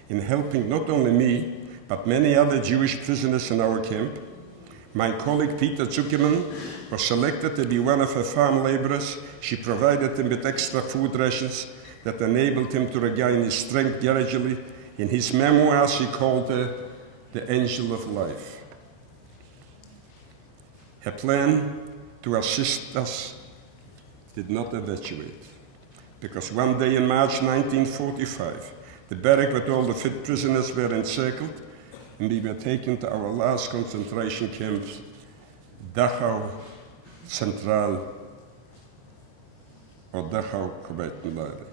in helping not only me, but many other Jewish prisoners in our camp. My colleague Peter Zuckerman was selected to be one of her farm laborers. She provided him with extra food rations that enabled him to regain his strength gradually. In his memoirs, he called her the angel of life. Her plan to assist us did not eventuate, because one day in March 1945, the barrack with all the fit prisoners were encircled, and we were taken to our last concentration camp, Dachau Central, or Dachau Gewaltenlager.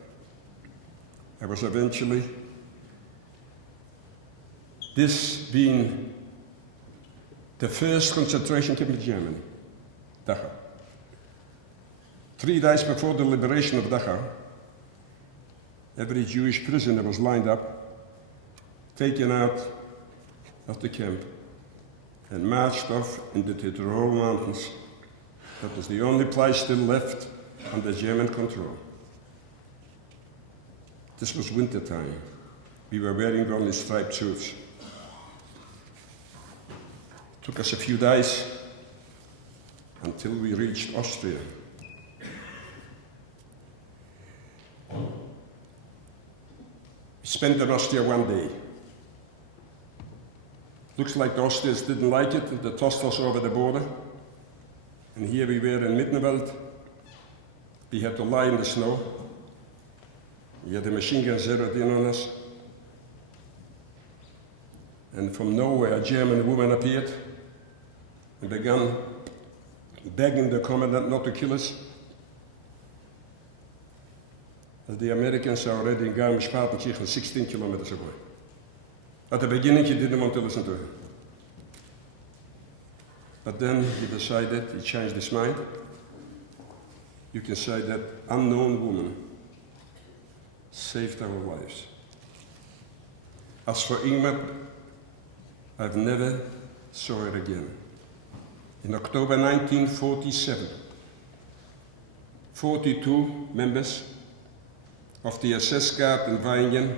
I was eventually, this being the first concentration camp in Germany, Dachau. 3 days before the liberation of Dachau, every Jewish prisoner was lined up, taken out of the camp, and marched off into the Tyrol Mountains. That was the only place still left under German control. This was winter time. We were wearing only striped suits. It took us a few days until we reached Austria. We spent in Austria 1 day. Looks like the Austrians didn't like it, and they tossed us over the border. And here we were in Mittenwald. We had to lie in the snow. You had the machine gun zeroed in on us. And from nowhere, a German woman appeared and began begging the commandant not to kill us. The Americans are already in Garmisch-Partenkirchen 16 kilometers away. At the beginning, he didn't want to listen to her. But then he decided, he changed his mind. You can say that unknown woman saved our lives. As for Ingmar, I've never saw her again. In October 1947, 42 members of the SS Guard in Waingen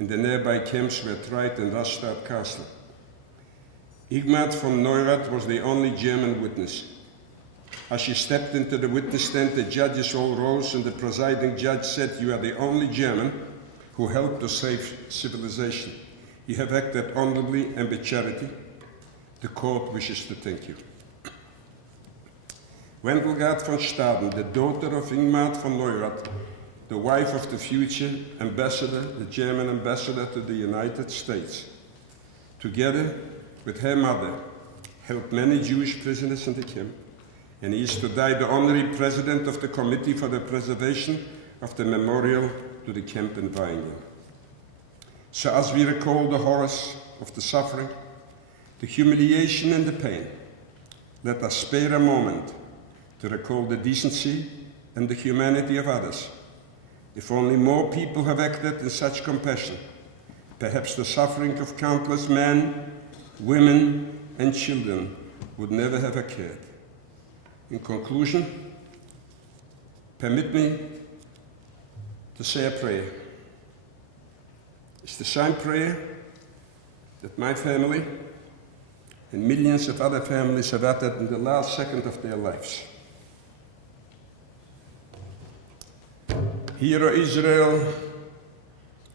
in the nearby camps were tried in Rastatt Castle. Ingmar von Neurath was the only German witness. As she stepped into the witness stand, the judges all rose and the presiding judge said, "You are the only German who helped to save civilization. You have acted honorably and with charity. The court wishes to thank you." Wendelgard von Staden, the daughter of Ingmar von Neurath, the wife of the future ambassador, the German ambassador to the United States, together with her mother, helped many Jewish prisoners in the camp, and he is today the honorary president of the Committee for the Preservation of the Memorial to the camp in Waingen. So as we recall the horrors of the suffering, the humiliation and the pain, let us spare a moment to recall the decency and the humanity of others. If only more people have acted in such compassion, perhaps the suffering of countless men, women, and children would never have occurred. In conclusion, permit me to say a prayer. It's the same prayer that my family and millions of other families have uttered in the last second of their lives. Hear, O Israel,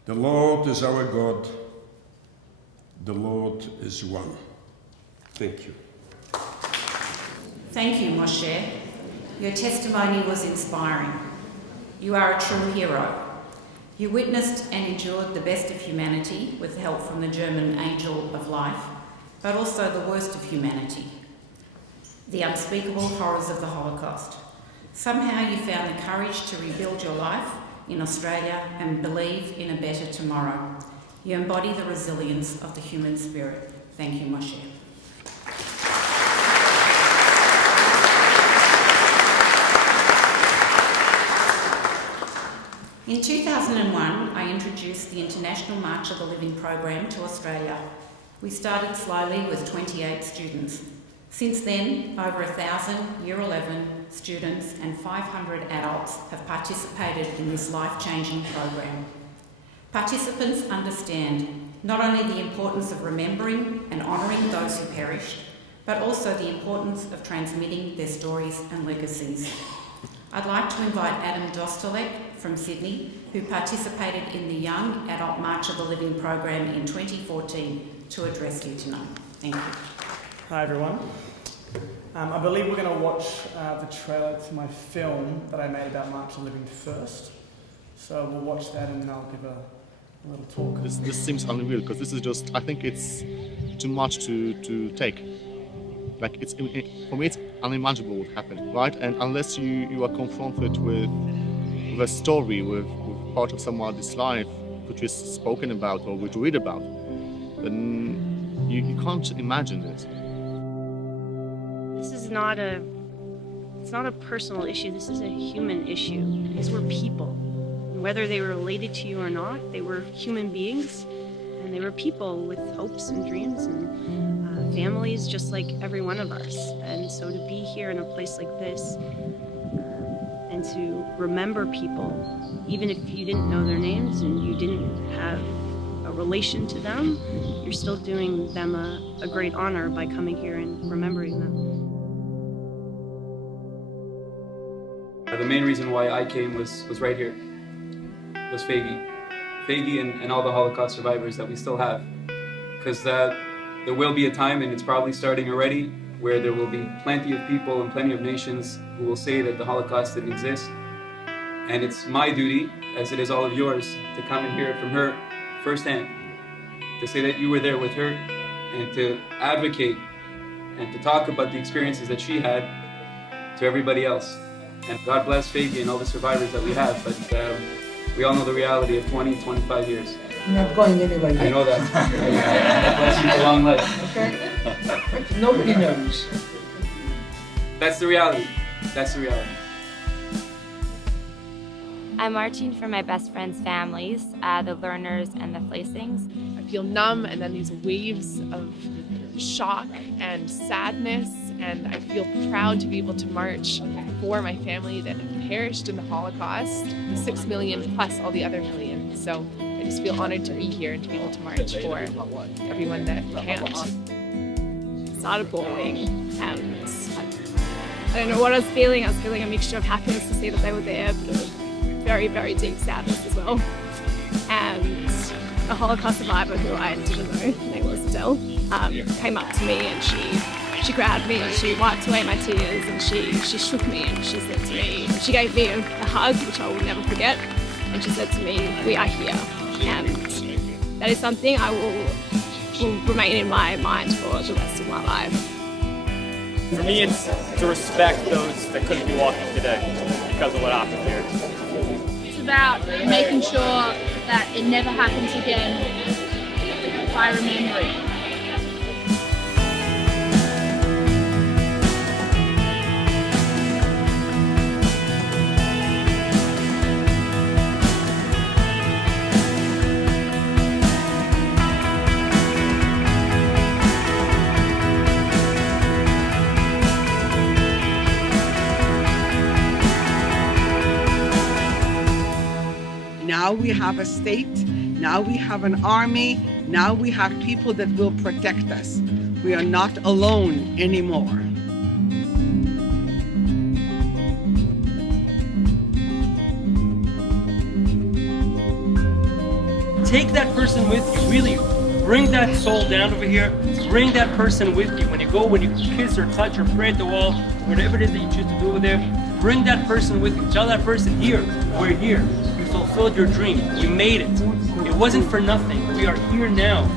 the Lord is our God, the Lord is one. Thank you. Thank you, Moshe. Your testimony was inspiring. You are a true hero. You witnessed and endured the best of humanity with help from the German angel of life, but also the worst of humanity, the unspeakable horrors of the Holocaust. Somehow you found the courage to rebuild your life in Australia and believe in a better tomorrow. You embody the resilience of the human spirit. Thank you, Moshe. In 2001, I introduced the International March of the Living program to Australia. We started slowly with 28 students. Since then, over 1,000 Year 11 students and 500 adults have participated in this life-changing program. Participants understand not only the importance of remembering and honouring those who perished, but also the importance of transmitting their stories and legacies. I'd like to invite Adam Dostalek from Sydney, who participated in the Young Adult March of the Living program in 2014, to address you tonight. Thank you. Hi everyone. I believe we're going to watch the trailer to my film that I made about March of the Living first. So we'll watch that and then I'll give a little talk. This seems unreal because this is just, I think it's too much to take. Like, for me, it's unimaginable what happened, right? And unless you are confronted with a story, with part of someone's life, which is spoken about or which you read about, then you can't imagine this. This is not it's not a personal issue, this is a human issue. These were people. And whether they were related to you or not, they were human beings, and they were people with hopes and dreams and families just like every one of us. And so to be here in a place like this and to remember people, even if you didn't know their names and you didn't have a relation to them, you're still doing them a great honor by coming here and remembering them. The main reason why I came was right here, was Fagi and all the Holocaust survivors that we still have. Because there will be a time, and it's probably starting already, where there will be plenty of people and plenty of nations who will say that the Holocaust didn't exist. And it's my duty, as it is all of yours, to come and hear it from her firsthand, to say that you were there with her, and to advocate and to talk about the experiences that she had to everybody else. And God bless Faggy and all the survivors that we have, but we all know the reality of 20, 25 years. I'm not going anywhere yet. I know that. God bless you for long life. Okay? Nobody knows. That's the reality. That's the reality. I'm marching for my best friends' families, the learners and the Fleissings. I feel numb, and then these waves of shock and sadness, and I feel proud to be able to march for my family that have perished in the Holocaust, the 6 million plus all the other millions. So I just feel honored to be here and to be able to march for everyone that can't. Started bawling, and I don't know what I was feeling. I was feeling a mixture of happiness to see that they were there, but very, very deep sadness as well. And a Holocaust survivor who I didn't know, her name was Adele, came up to me and she grabbed me and she wiped away my tears and she shook me and she said to me, she gave me a hug, which I will never forget, and she said to me, "We are here." And that is something I will remain in my mind for the rest of my life. For me, it's to respect those that couldn't be walking today because of what happened here. It's about making sure that it never happens again by remembering. Now we have a state, now we have an army, now we have people that will protect us. We are not alone anymore. Take that person with you, really. Bring that soul down over here. Bring that person with you. When you kiss or touch or pray at the wall, whatever it is that you choose to do over there, bring that person with you. Tell that person, here, we're here. You fulfilled your dream. You made it. It wasn't for nothing. We are here now.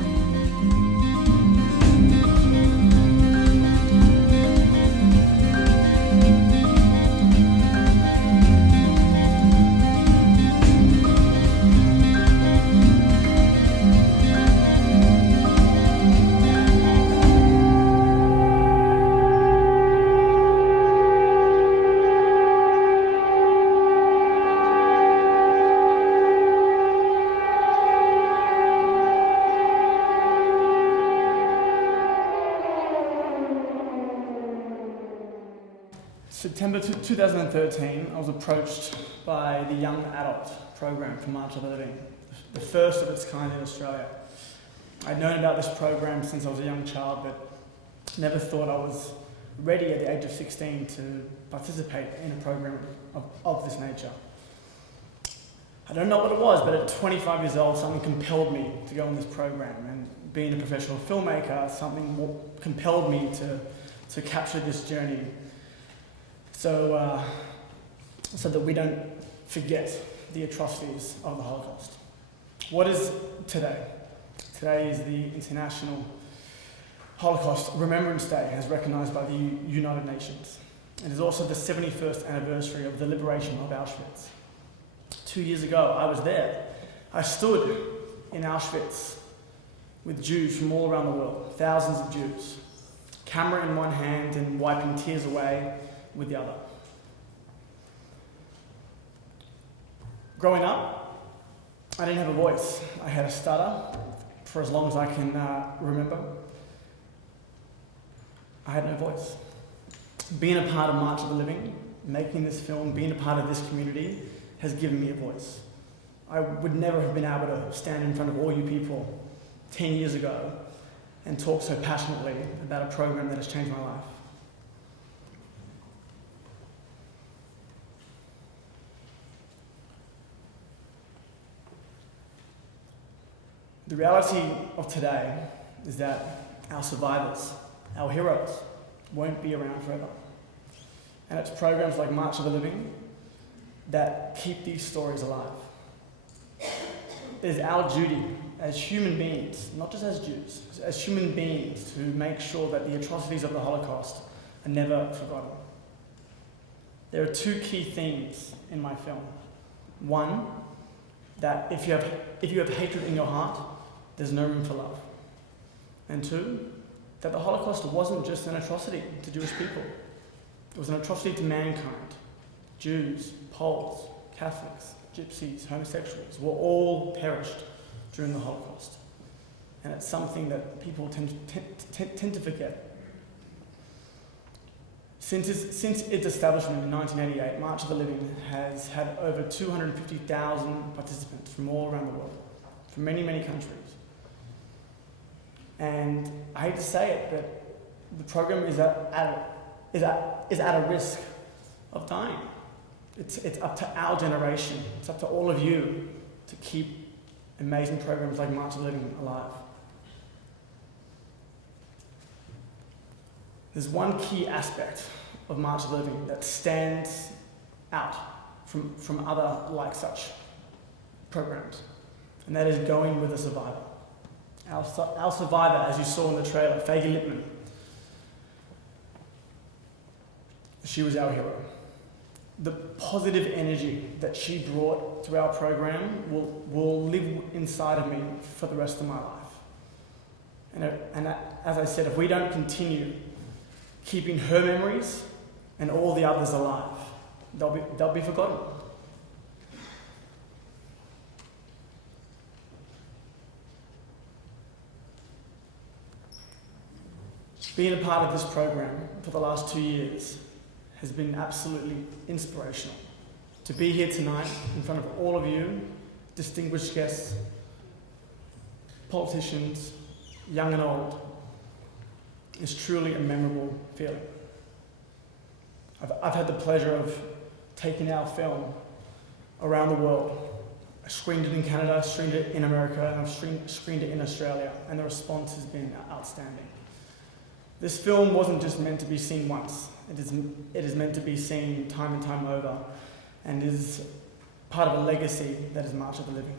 September 2013, I was approached by the Young Adult program for March of the Living, the first of its kind in Australia. I'd known about this program since I was a young child, but never thought I was ready at the age of 16 to participate in a program of this nature. I don't know what it was, but at 25 years old, something compelled me to go on this program, and being a professional filmmaker, something more compelled me to capture this journey. So that we don't forget the atrocities of the Holocaust. What is today? Today is the International Holocaust Remembrance Day, as recognised by the United Nations. It is also the 71st anniversary of the liberation of Auschwitz. 2 years ago, I was there. I stood in Auschwitz with Jews from all around the world, thousands of Jews, camera in one hand and wiping tears away with the other. Growing up, I didn't have a voice. I had a stutter for as long as I can remember. I had no voice. Being a part of March of the Living, making this film, being a part of this community has given me a voice. I would never have been able to stand in front of all you people 10 years ago and talk so passionately about a program that has changed my life. The reality of today is that our survivors, our heroes, won't be around forever. And it's programs like March of the Living that keep these stories alive. It is our duty as human beings, not just as Jews, as human beings, to make sure that the atrocities of the Holocaust are never forgotten. There are two key themes in my film. One, that if you have hatred in your heart, there's no room for love. And two, that the Holocaust wasn't just an atrocity to Jewish people. It was an atrocity to mankind. Jews, Poles, Catholics, Gypsies, homosexuals were all perished during the Holocaust. And it's something that people tend to forget. Since its establishment in 1988, March of the Living has had over 250,000 participants from all around the world, from many, many countries. And I hate to say it, but the program is at a risk of dying. It's up to our generation, it's up to all of you to keep amazing programs like March of the Living alive. There's one key aspect of March of the Living that stands out from other like such programs, and that is going with a survivor. Our survivor, as you saw in the trailer, Faggy Lippman, she was our hero. The positive energy that she brought to our program will live inside of me for the rest of my life. And as I said, if we don't continue keeping her memories and all the others alive, they'll be forgotten. Being a part of this program for the last 2 years has been absolutely inspirational. To be here tonight in front of all of you, distinguished guests, politicians, young and old, is truly a memorable feeling. I've had the pleasure of taking our film around the world. I screened it in Canada, screened it in America, and I've screened it in Australia, and the response has been outstanding. This film wasn't just meant to be seen once. It is meant to be seen time and time over, and is part of a legacy that is March of the Living.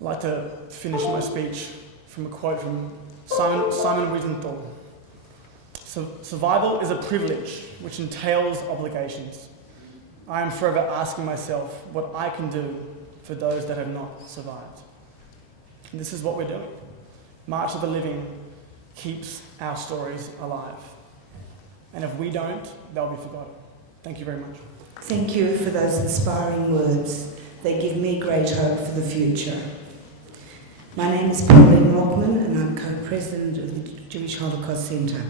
I'd like to finish my speech from a quote from Simon Wiesenthal. Survival is a privilege which entails obligations. I am forever asking myself what I can do for those that have not survived. And this is what we're doing. March of the Living keeps our stories alive. And if we don't, they'll be forgotten. Thank you very much. Thank you for those inspiring words. They give me great hope for the future. My name is Pauline Rockman, and I'm co-president of the Jewish Holocaust Centre.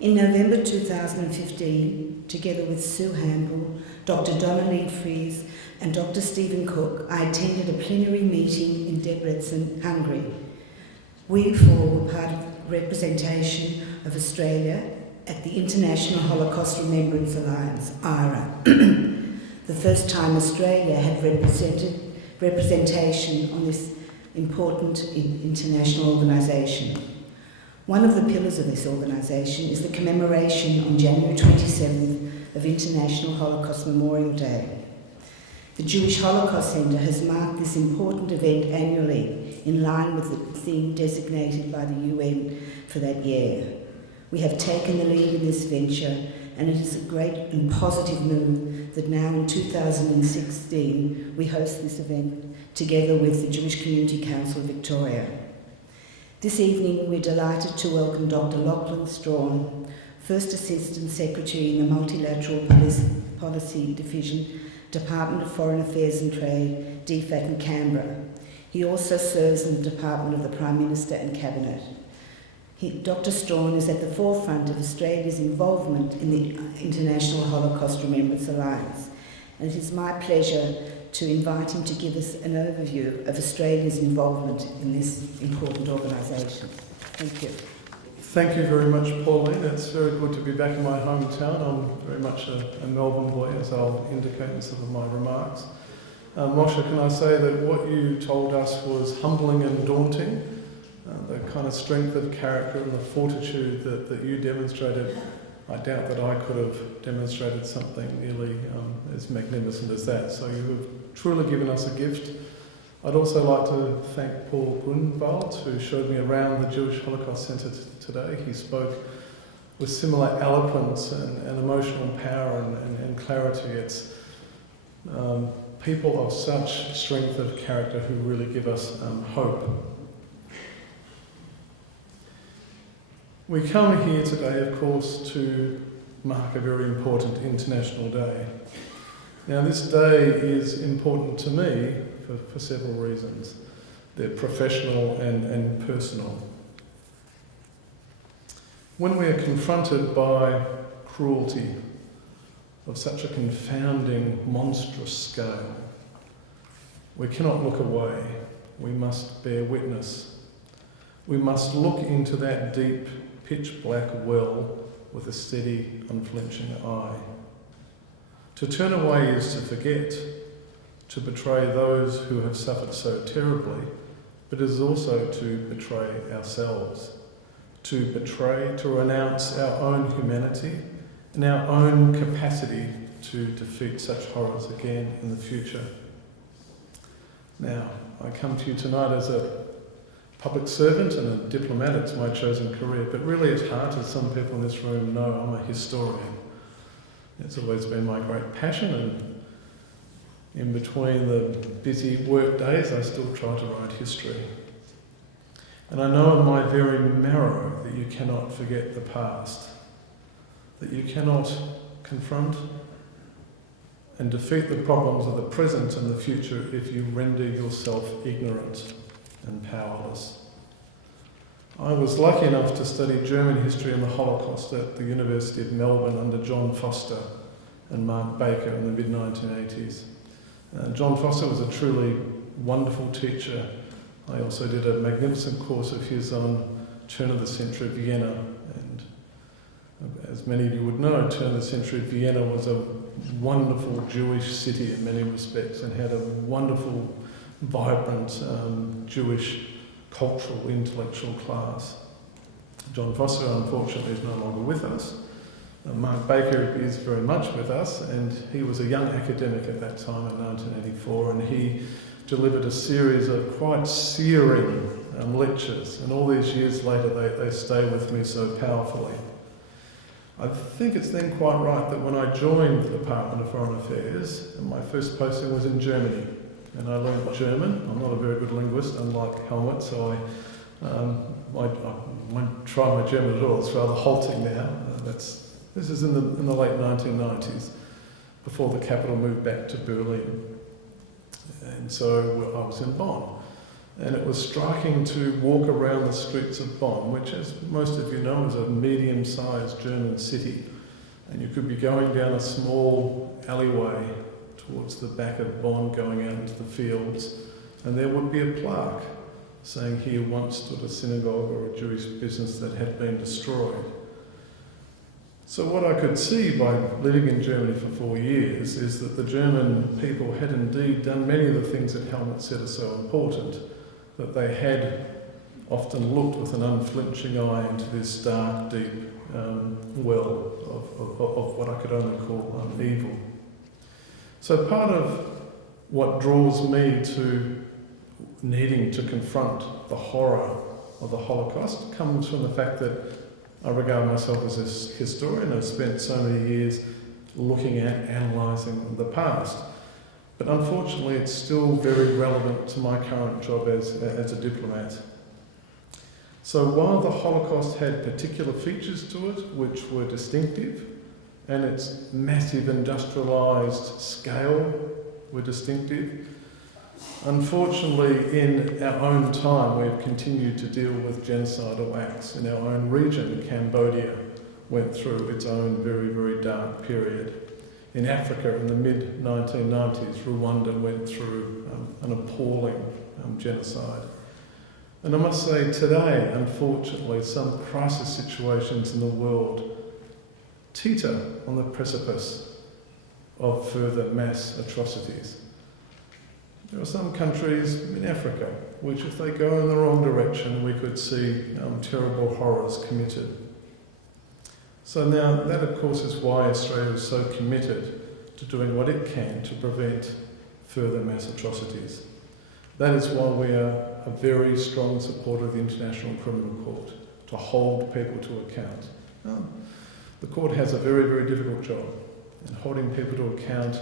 In November 2015, together with Sue Handel, Dr. Donna Fries, and Dr. Stephen Cook, I attended a plenary meeting in Debrecen, Hungary. We four were part of representation of Australia at the International Holocaust Remembrance Alliance, IRA. The first time Australia had representation on this important international organisation. One of the pillars of this organisation is the commemoration on January 27th of International Holocaust Memorial Day. The Jewish Holocaust Centre has marked this important event annually in line with the theme designated by the UN for that year. We have taken the lead in this venture, and it is a great and positive move that now in 2016 we host this event together with the Jewish Community Council of Victoria. This evening we're delighted to welcome Dr. Lachlan Strawn, First Assistant Secretary in the Multilateral Policy Division, Department of Foreign Affairs and Trade, DFAT in Canberra. He also serves in the Department of the Prime Minister and Cabinet. Dr. Strawn is at the forefront of Australia's involvement in the International Holocaust Remembrance Alliance, and it is my pleasure to invite him to give us an overview of Australia's involvement in this important organisation. Thank you. Thank you very much, Pauline. It's very good to be back in my hometown. I'm very much a Melbourne boy, as I'll indicate in some of my remarks. Moshe, can I say that what you told us was humbling and daunting, the kind of strength of character and the fortitude that you demonstrated. I doubt that I could have demonstrated something nearly as magnificent as that. So you have truly given us a gift. I'd also like to thank Paul Grunwald, who showed me around the Jewish Holocaust Centre today. He spoke with similar eloquence and emotional power and clarity. It's people of such strength of character who really give us hope. We come here today, of course, to mark a very important International Day. Now, this day is important to me for several reasons. They're professional and personal. When we are confronted by cruelty of such a confounding, monstrous scale, we cannot look away. We must bear witness. We must look into that deep, pitch-black well with a steady, unflinching eye. To turn away is to forget, to betray those who have suffered so terribly, but it is also to betray ourselves, to betray, to renounce our own humanity and our own capacity to defeat such horrors again in the future. Now, I come to you tonight as a public servant and a diplomat. It's my chosen career, but really at heart, as some people in this room know, I'm a historian. It's always been my great passion, and in between the busy work days, I still try to write history. And I know in my very marrow that you cannot forget the past, that you cannot confront and defeat the problems of the present and the future if you render yourself ignorant and powerless. I was lucky enough to study German history and the Holocaust at the University of Melbourne under John Foster and Mark Baker in the mid-1980s. John Foster was a truly wonderful teacher. I also did a magnificent course of his on turn of the century Vienna, and as many of you would know, turn of the century Vienna was a wonderful Jewish city in many respects and had a wonderful, vibrant Jewish cultural, intellectual class. John Foster, unfortunately, is no longer with us. Mark Baker is very much with us, and he was a young academic at that time in 1984, and he delivered a series of quite searing lectures, and all these years later they stay with me so powerfully. I think it's then quite right that when I joined the Department of Foreign Affairs, my first posting was in Germany, and I learned German. I'm not a very good linguist, unlike Helmut, so I won't try my German at all. It's rather halting now. This is in the late 1990s, before the capital moved back to Berlin. And so I was in Bonn. And it was striking to walk around the streets of Bonn, which, as most of you know, is a medium-sized German city. And you could be going down a small alleyway towards the back of Bonn, going out into the fields, and there would be a plaque saying, "Here once stood a synagogue or a Jewish business that had been destroyed." So what I could see by living in Germany for 4 years is that the German people had indeed done many of the things that Helmut said are so important, that they had often looked with an unflinching eye into this dark, deep well of what I could only call evil. So part of what draws me to needing to confront the horror of the Holocaust comes from the fact that I regard myself as a historian. I've spent so many years looking at, analysing the past. But unfortunately, it's still very relevant to my current job as a diplomat. So while the Holocaust had particular features to it which were distinctive, and its massive industrialised scale were distinctive, unfortunately, in our own time, we've continued to deal with genocidal acts. In our own region, Cambodia went through its own very, very dark period. In Africa, in the mid-1990s, Rwanda went through an appalling genocide. And I must say, today, unfortunately, some crisis situations in the world teeter on the precipice of further mass atrocities. There are some countries in Africa which, if they go in the wrong direction, we could see terrible horrors committed. So now, that of course is why Australia is so committed to doing what it can to prevent further mass atrocities. That is why we are a very strong supporter of the International Criminal Court, to hold people to account. The court has a very, very difficult job, and holding people to account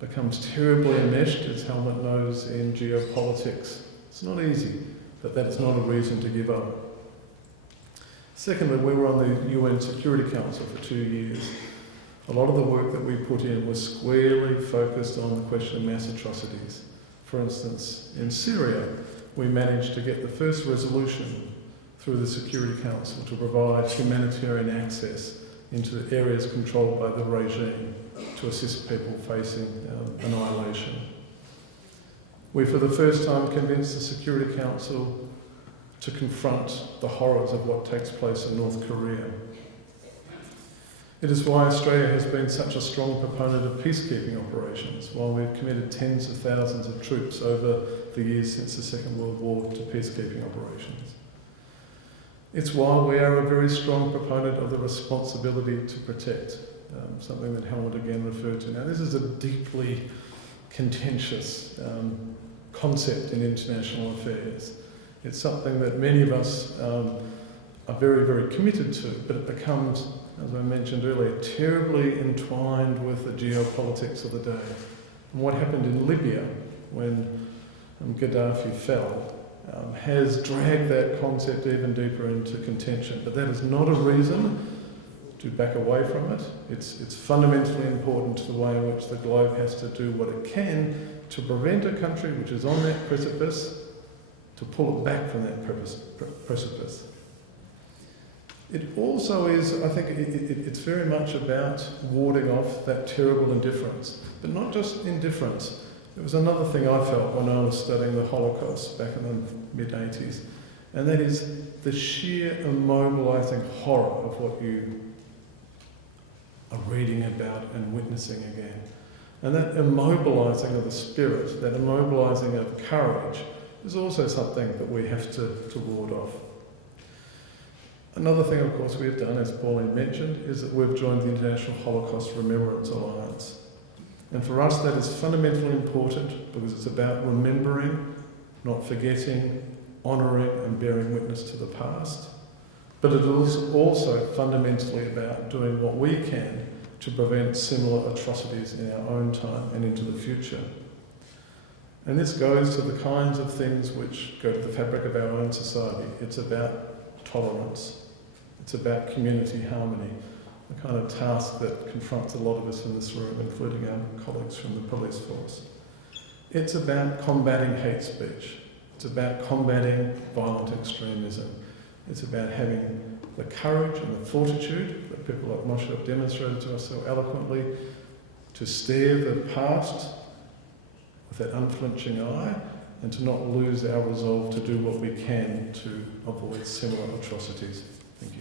becomes terribly enmeshed, as Helmut knows, in geopolitics. It's not easy, but that is not a reason to give up. Secondly, we were on the UN Security Council for 2 years. A lot of the work that we put in was squarely focused on the question of mass atrocities. For instance, in Syria, we managed to get the first resolution through the Security Council to provide humanitarian access into the areas controlled by the regime to assist people facing annihilation. We, for the first time, convinced the Security Council to confront the horrors of what takes place in North Korea. It is why Australia has been such a strong proponent of peacekeeping operations, while we've committed tens of thousands of troops over the years since the Second World War to peacekeeping operations. It's why we are a very strong proponent of the responsibility to protect, something that Helmut again referred to. Now, this is a deeply contentious concept in international affairs. It's something that many of us are very, very committed to, but it becomes, as I mentioned earlier, terribly entwined with the geopolitics of the day. And what happened in Libya when Gaddafi fell has dragged that concept even deeper into contention. But that is not a reason to back away from it. It's fundamentally important to the way in which the globe has to do what it can to prevent a country which is on that precipice, to pull it back from that precipice. It also is, I think, it's very much about warding off that terrible indifference, but not just indifference. There was another thing I felt when I was studying the Holocaust back in the mid-80s, and that is the sheer immobilising horror of what you are reading about and witnessing again. And that immobilising of the spirit, that immobilising of courage, is also something that we have to ward off. Another thing, of course, we have done, as Pauline mentioned, is that we've joined the International Holocaust Remembrance Alliance. And for us, that is fundamentally important because it's about remembering, not forgetting, honouring and bearing witness to the past. But it is also fundamentally about doing what we can to prevent similar atrocities in our own time and into the future. And this goes to the kinds of things which go to the fabric of our own society. It's about tolerance. It's about community harmony, the kind of task that confronts a lot of us in this room, including our colleagues from the police force. It's about combating hate speech. It's about combating violent extremism. It's about having the courage and the fortitude that people like Moshe have demonstrated to us so eloquently to stare the past with that unflinching eye and to not lose our resolve to do what we can to avoid similar atrocities. Thank you.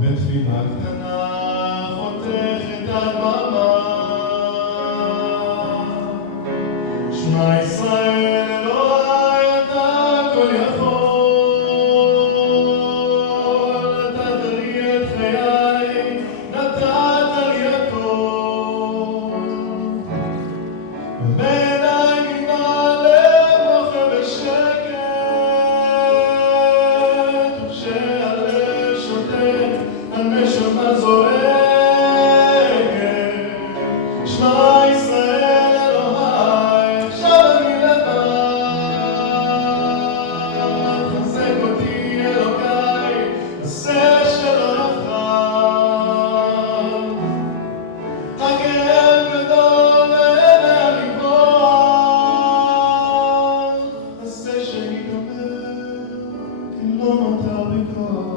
בתפילה קטנה חותכת הדממה שמע ישראל אלוהי אתה כל יכול נתת לי את חיי נתת לי הכל ובעיניי מן הלב בוכה בשקט וכשהלב שותק הנשמה זועקת שמע ישראל אלוהי עכשיו אני לבד חזק אותי אלוקיי הסלע של אוהבך הכאב גדול ואין לגמור עשה שיגמר כי לא נותר בי כוח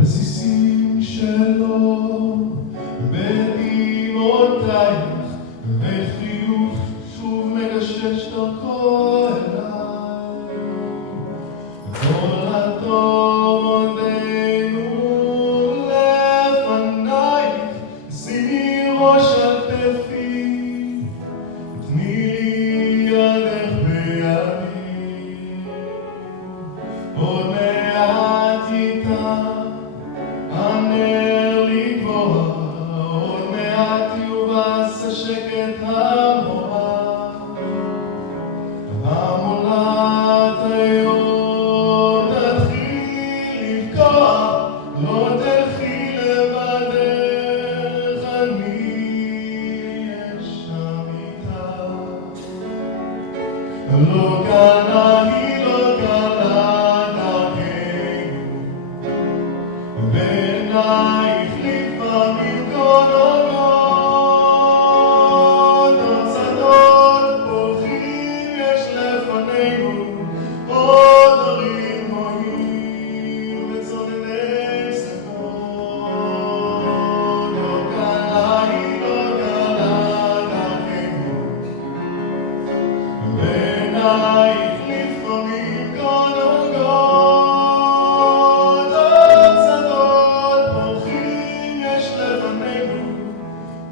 רסיסים שלו בדמעותייך וחיוך שוב מגשש דרכו אליי כל התום עודנו לפנייך שימי ראש על כתפי תני לי ידך בידי עוד מעט איתה הנר לגבוה, עוד מעט יובס השקט המורה. המולת היום תתחיל לבכוע, לא תלכי לבדך, אני אהיה שם איתך. לא קלה היא, לא קלה דרכנו, בעינייך לפעמים כל עונות עוד שדות פורחים יש לפנינו עוד הרים גבוהים וצונני פסגות לא קלה היא, לא קלה דרכנו בעינייך לפעמים כל עונות עוד שדות פורחים יש לפנינו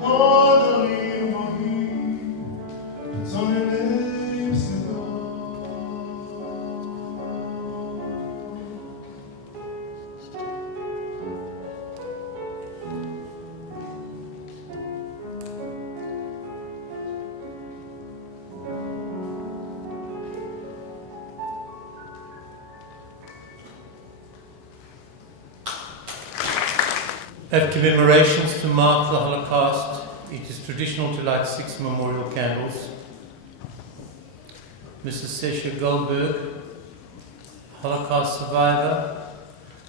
עוד הרים גבוהים וצונני פסגות At commemorations to mark the Holocaust, it is traditional to light 6 memorial candles. Mrs. Sesha Goldberg, Holocaust survivor,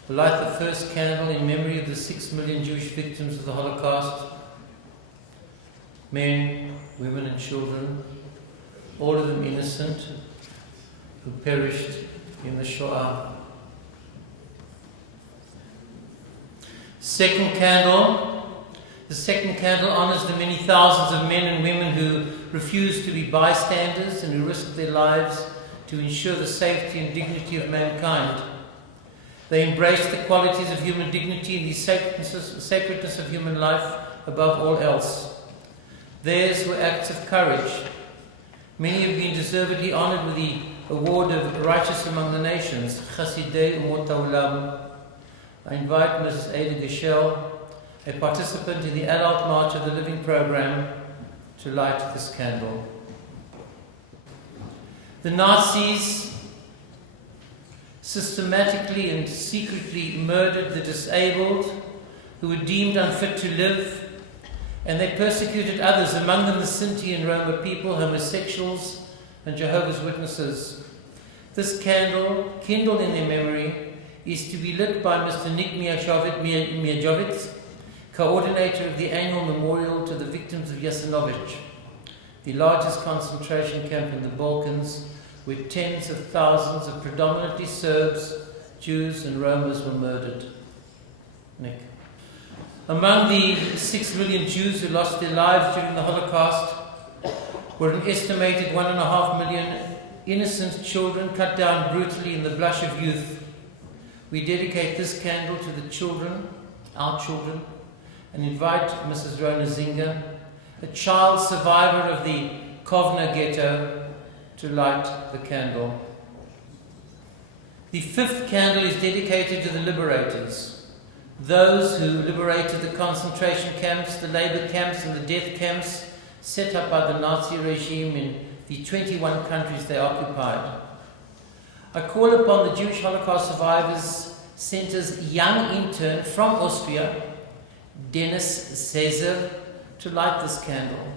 will light the first candle in memory of the 6 million Jewish victims of the Holocaust, men, women and children, all of them innocent, who perished in the Shoah. The second candle honors the many thousands of men and women who refuse to be bystanders and who risk their lives to ensure the safety and dignity of mankind. They embrace the qualities of human dignity and the sacredness of human life above all else. Theirs were acts of courage. Many have been deservedly honored with the award of Righteous Among the Nations, Chasidei Umot Ha'olam. I invite Mrs. Ada Gishel, a participant in the Adult March of the Living program, to light this candle. The Nazis systematically and secretly murdered the disabled who were deemed unfit to live, and they persecuted others, among them the Sinti and Roma people, homosexuals and Jehovah's Witnesses. This candle, kindled in their memory, is to be lit by Mr. Nick Miajovitz, coordinator of the annual memorial to the victims of Jasenovac, the largest concentration camp in the Balkans, where tens of thousands of predominantly Serbs, Jews and Romans were murdered. Nick. Among the 6 million Jews who lost their lives during the Holocaust were an estimated 1.5 million innocent children cut down brutally in the blush of youth. We dedicate this candle to the children, our children, and invite Mrs. Rona Zinger, a child survivor of the Kovna ghetto, to light the candle. The 5th candle is dedicated to the liberators, those who liberated the concentration camps, the labor camps and the death camps set up by the Nazi regime in the 21 countries they occupied. I call upon the Jewish Holocaust Survivors Centre's young intern from Austria, Dennis Caesar, to light this candle.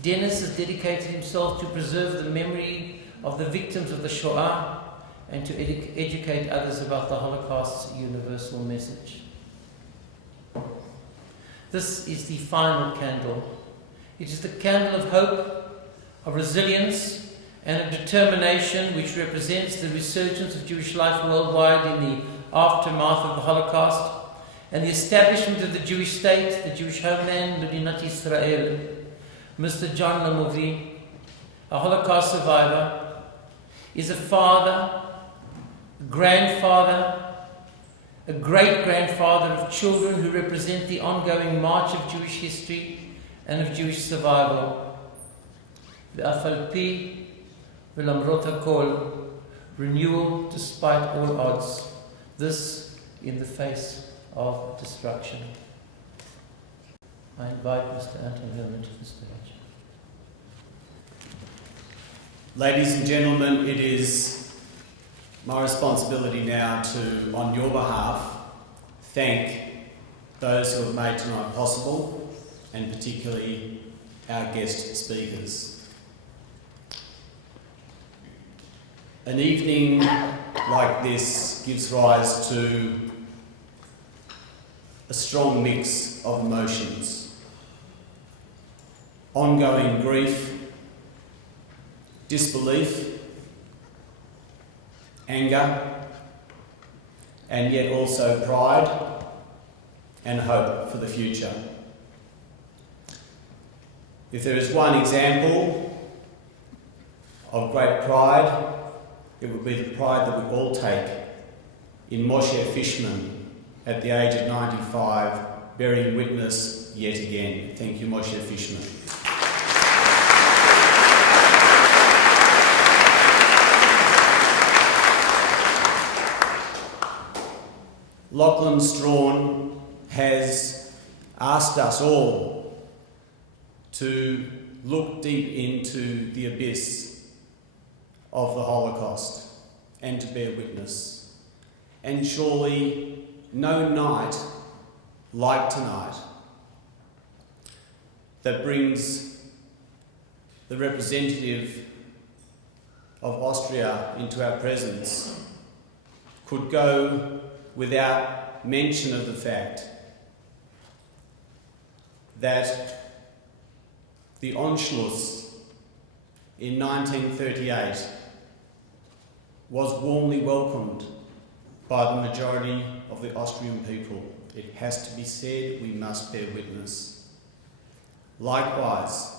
Dennis has dedicated himself to preserve the memory of the victims of the Shoah and to educate others about the Holocaust's universal message. This is the final candle. It is the candle of hope, of resilience, and of determination which represents the resurgence of Jewish life worldwide in the aftermath of the Holocaust and the establishment of the Jewish state, the Jewish homeland, Medinat Israel. Mr. John Lamovi, a Holocaust survivor, is a father, a grandfather, a great-grandfather of children who represent the ongoing march of Jewish history and of Jewish survival. Ve'af al pi ve'lamrot hakol, renewal despite all odds, this in the face of destruction. I invite Mr. Anton Herman to the stage. Ladies and gentlemen, it is my responsibility now to, on your behalf, thank those who have made tonight possible, and particularly our guest speakers. An evening like this gives rise to a strong mix of emotions. Ongoing grief, disbelief, anger, and yet also pride and hope for the future. If there is one example of great pride, it would be the pride that we all take in Moshe Fishman at the age of 95, bearing witness yet again. Thank you, Moshe Fishman. Lachlan Strawn has asked us all to look deep into the abyss of the Holocaust and to bear witness. And surely no night like tonight that brings the representative of Austria into our presence could go without mention of the fact that the Anschluss in 1938 was warmly welcomed by the majority of the Austrian people. It has to be said, we must bear witness. Likewise,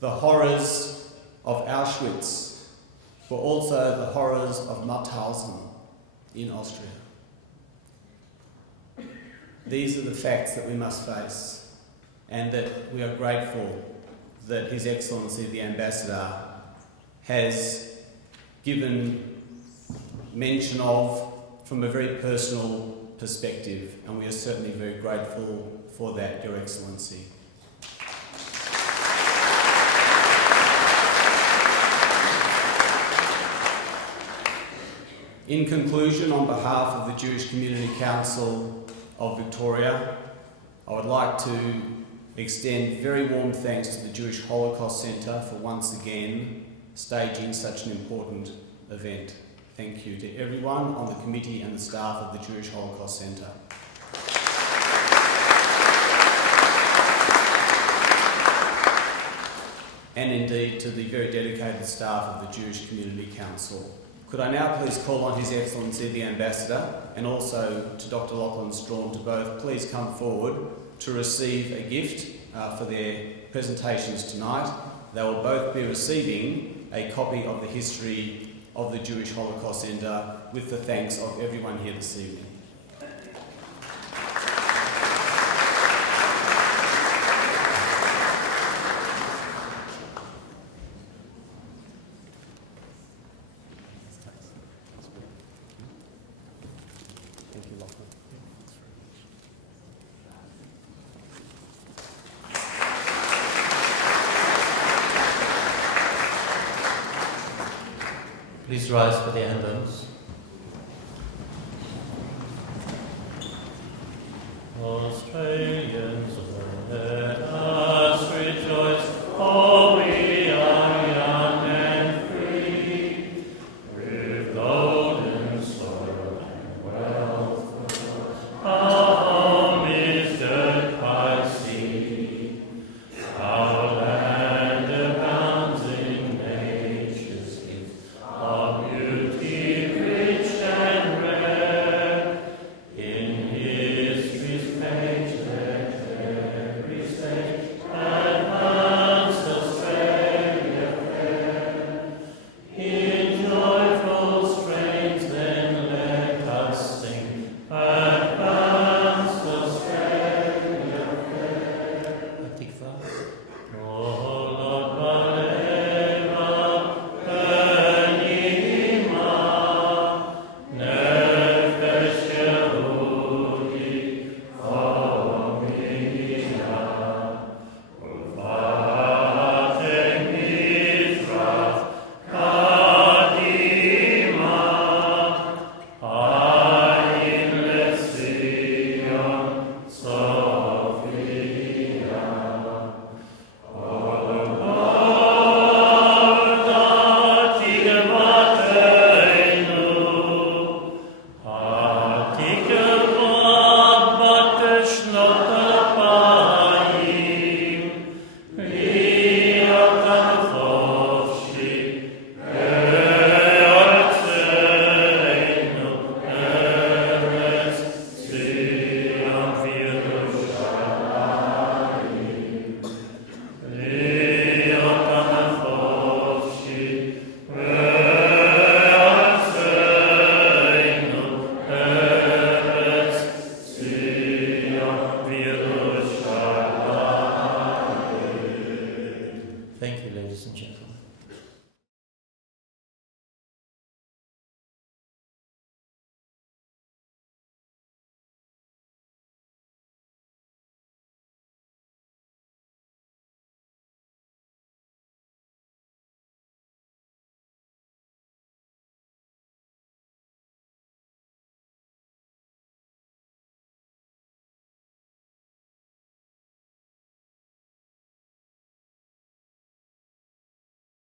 the horrors of Auschwitz were also the horrors of Mauthausen in Austria. These are the facts that we must face, and that we are grateful that His Excellency the Ambassador has given mention of from a very personal perspective, and we are certainly very grateful for that, Your Excellency. In conclusion, on behalf of the Jewish Community Council of Victoria, I would like to extend very warm thanks to the Jewish Holocaust Centre for once again staging such an important event. Thank you to everyone on the committee and the staff of the Jewish Holocaust Centre. And indeed to the very dedicated staff of the Jewish Community Council Could I now please call on His Excellency the Ambassador and also to Dr. Lachlan Strawn to both please come forward to receive a gift for their presentations tonight. They will both be receiving a copy of the history of the Jewish Holocaust Centre with the thanks of everyone here this evening. Thank you, Lachlan. Please rise for the anthems. Australians,